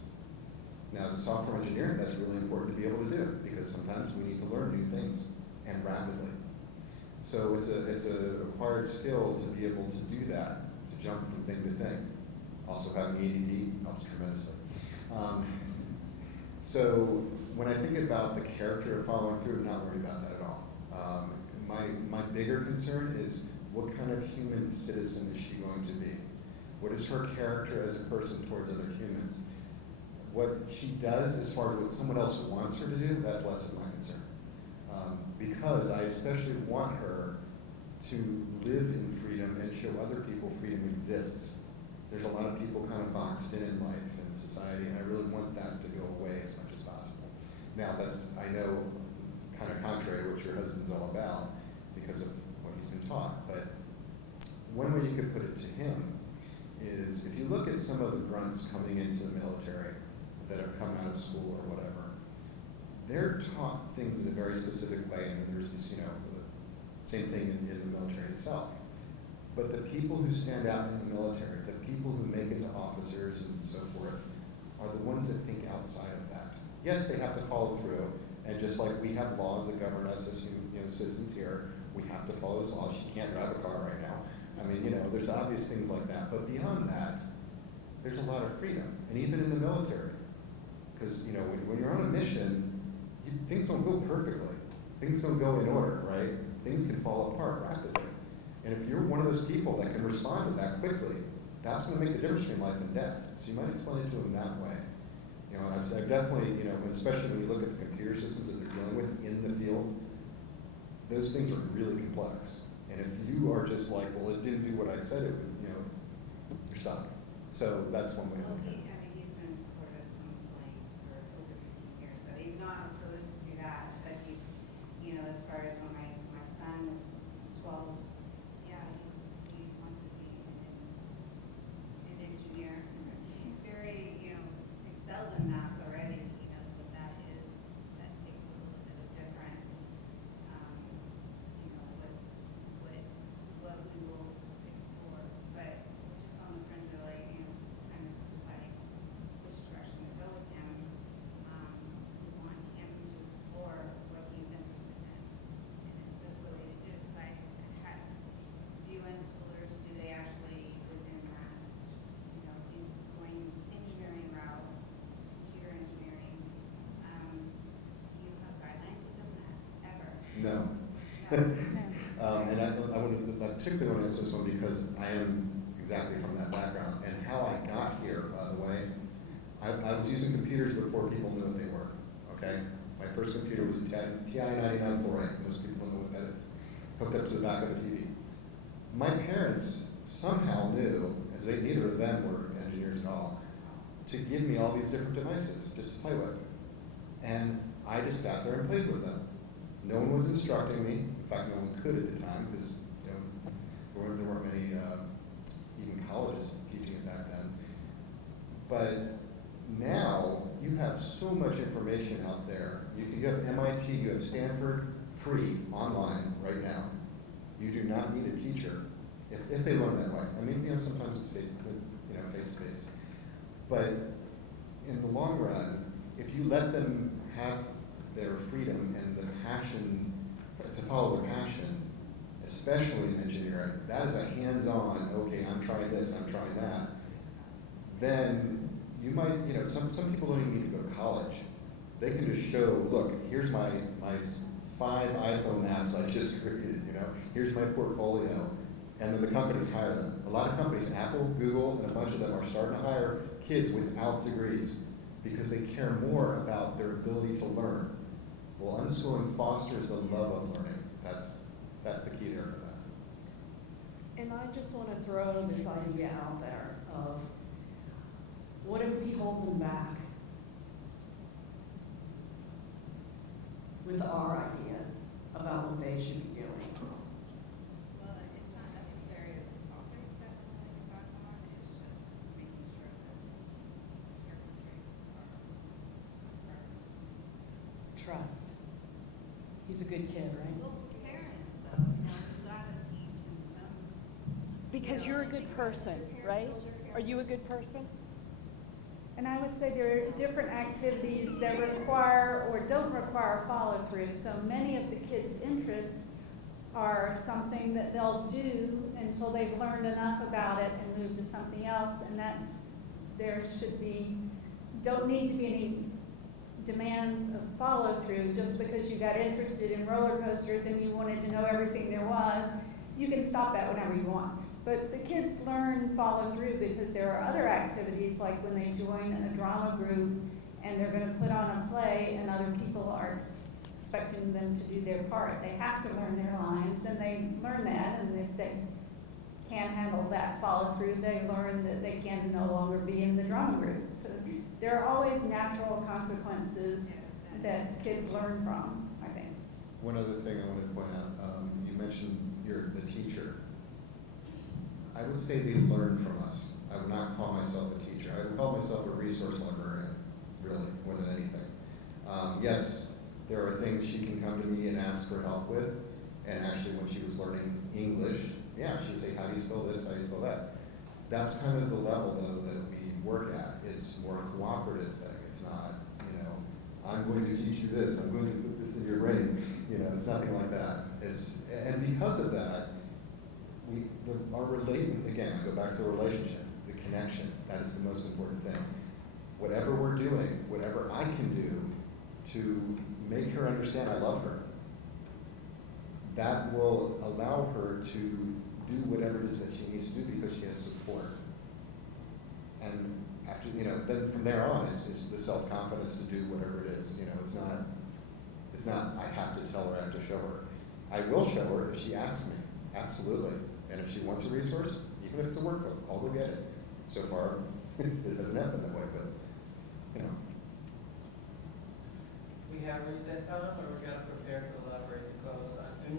Now, as a software engineer, that's really important to be able to do, because sometimes we need to learn new things, and rapidly. So it's a acquired skill to be able to do that, to jump from thing to thing. Also, having ADD helps tremendously. So when I think about the character of following through, I'm not worried about that at all. My bigger concern is, what kind of human citizen is she going to be? What is her character as a person towards other humans? What she does as far as what someone else wants her to do, that's less of my concern. Because I especially want her to live in freedom and show other people freedom exists. There's a lot of people kind of boxed in life and society, and I really want that to go away as much as possible. Now, that's, I know, kind of contrary to what your husband's all about because of what he's been taught, but one way you could put it to him is, if you look at some of the grunts coming into the military that have come out of school or whatever, they're taught things in a very specific way, and there's this, same thing in the military itself. But the people who stand out in the military, the people who make it to officers and so forth, are the ones that think outside of that. Yes, they have to follow through, and just like we have laws that govern us as citizens here, we have to follow those laws. You can't drive a car right now. I mean, there's obvious things like that. But beyond that, there's a lot of freedom, and even in the military. Because, when you're on a mission, things don't go perfectly. Things don't go in order, right? Things can fall apart rapidly. And if you're one of those people that can respond to that quickly, that's going to make the difference between life and death. So you might explain it to them that way. I've definitely, especially when you look at the computer systems that they're dealing with in the field, those things are really complex. And if you are just like, well, it didn't do what I said it would, you're stuck. So that's one way to look at it. He's been supportive of homeschooling for over 15 years, so he's not opposed to that, but he's, as far as when my son is 12, yeah, he wants to be an engineer. He's very, excelled in math already, so that takes a little bit of different, what we will explore, but we're just on the fringe of kind of deciding which direction to go with him. We want him to explore what he's interested in, and is this the way to do it? Do unschoolers, do they actually within that? He's going engineering route, computer engineering. Do you have guidelines within that ever? No. And I particularly want to answer this one because I am exactly from that background. And how I got here, by the way, I was using computers before people knew what they were, okay? My first computer was a TI-9948. Most people don't know what that is. Hooked up to the back of a TV. My parents somehow knew, as neither of them were engineers at all, to give me all these different devices just to play with. And I just sat there and played with them. No one was instructing me. In fact, no one could at the time, because there weren't many even colleges teaching it back then. But now you have so much information out there. You have MIT, you have Stanford, free online right now. You do not need a teacher if they learn that way. I mean, sometimes it's face to face. But in the long run, if you let them have their freedom and the passion to follow their passion, especially in engineering, that is a hands-on, okay, I'm trying this, I'm trying that, then you might, some people don't even need to go to college. They can just show, look, here's my 5 iPhone apps I just created, here's my portfolio, And then the companies hire them. A lot of companies, Apple, Google, and a bunch of them are starting to hire kids without degrees because they care more about their ability to learn. Well, unschooling fosters the love of learning. That's the key there for that. And I just want to throw this idea out there of, what if we hold them back with our ideas about what they should be doing? Well, it's not necessarily the topic that we're holding back on, it's just making sure that your constraints are. Trust. He's a good kid, right? Well, parents though, you gotta teach them some. Because you're a good person, right? Are you a good person? And I would say there are different activities that require or don't require follow-through. So many of the kids' interests are something that they'll do until they've learned enough about it and move to something else. And don't need to be any demands of follow-through just because you got interested in roller coasters and you wanted to know everything there was. You can stop that whenever you want. But the kids learn follow through because there are other activities, like when they join a drama group and they're going to put on a play and other people are expecting them to do their part. They have to learn their lines, and they learn that, and if they can't handle that follow through, they learn that they can no longer be in the drama group. So there are always natural consequences that kids learn from, I think. One other thing I wanted to point out, you mentioned the teacher. I would say they learn from us. I would not call myself a teacher. I would call myself a resource librarian, really, more than anything. Yes, there are things she can come to me and ask for help with. And actually, when she was learning English, yeah, she would say, how do you spell this? How do you spell that? That's kind of the level, though, that we work at. It's more a cooperative thing. It's not, I'm going to teach you this. I'm going to put this in your brain. It's nothing like that. And because of that, again, I go back to the relationship, the connection. That is the most important thing. Whatever we're doing, whatever I can do to make her understand I love her, that will allow her to do whatever it is that she needs to do because she has support. And after, then from there on, it's the self-confidence to do whatever it is. It's not I have to tell her, I have to show her. I will show her if she asks me, absolutely. And if she wants a resource, even if it's a workbook, I'll go get it. So far, it doesn't happen that way, but, We have reached that time where we've got to prepare for the library to close. I do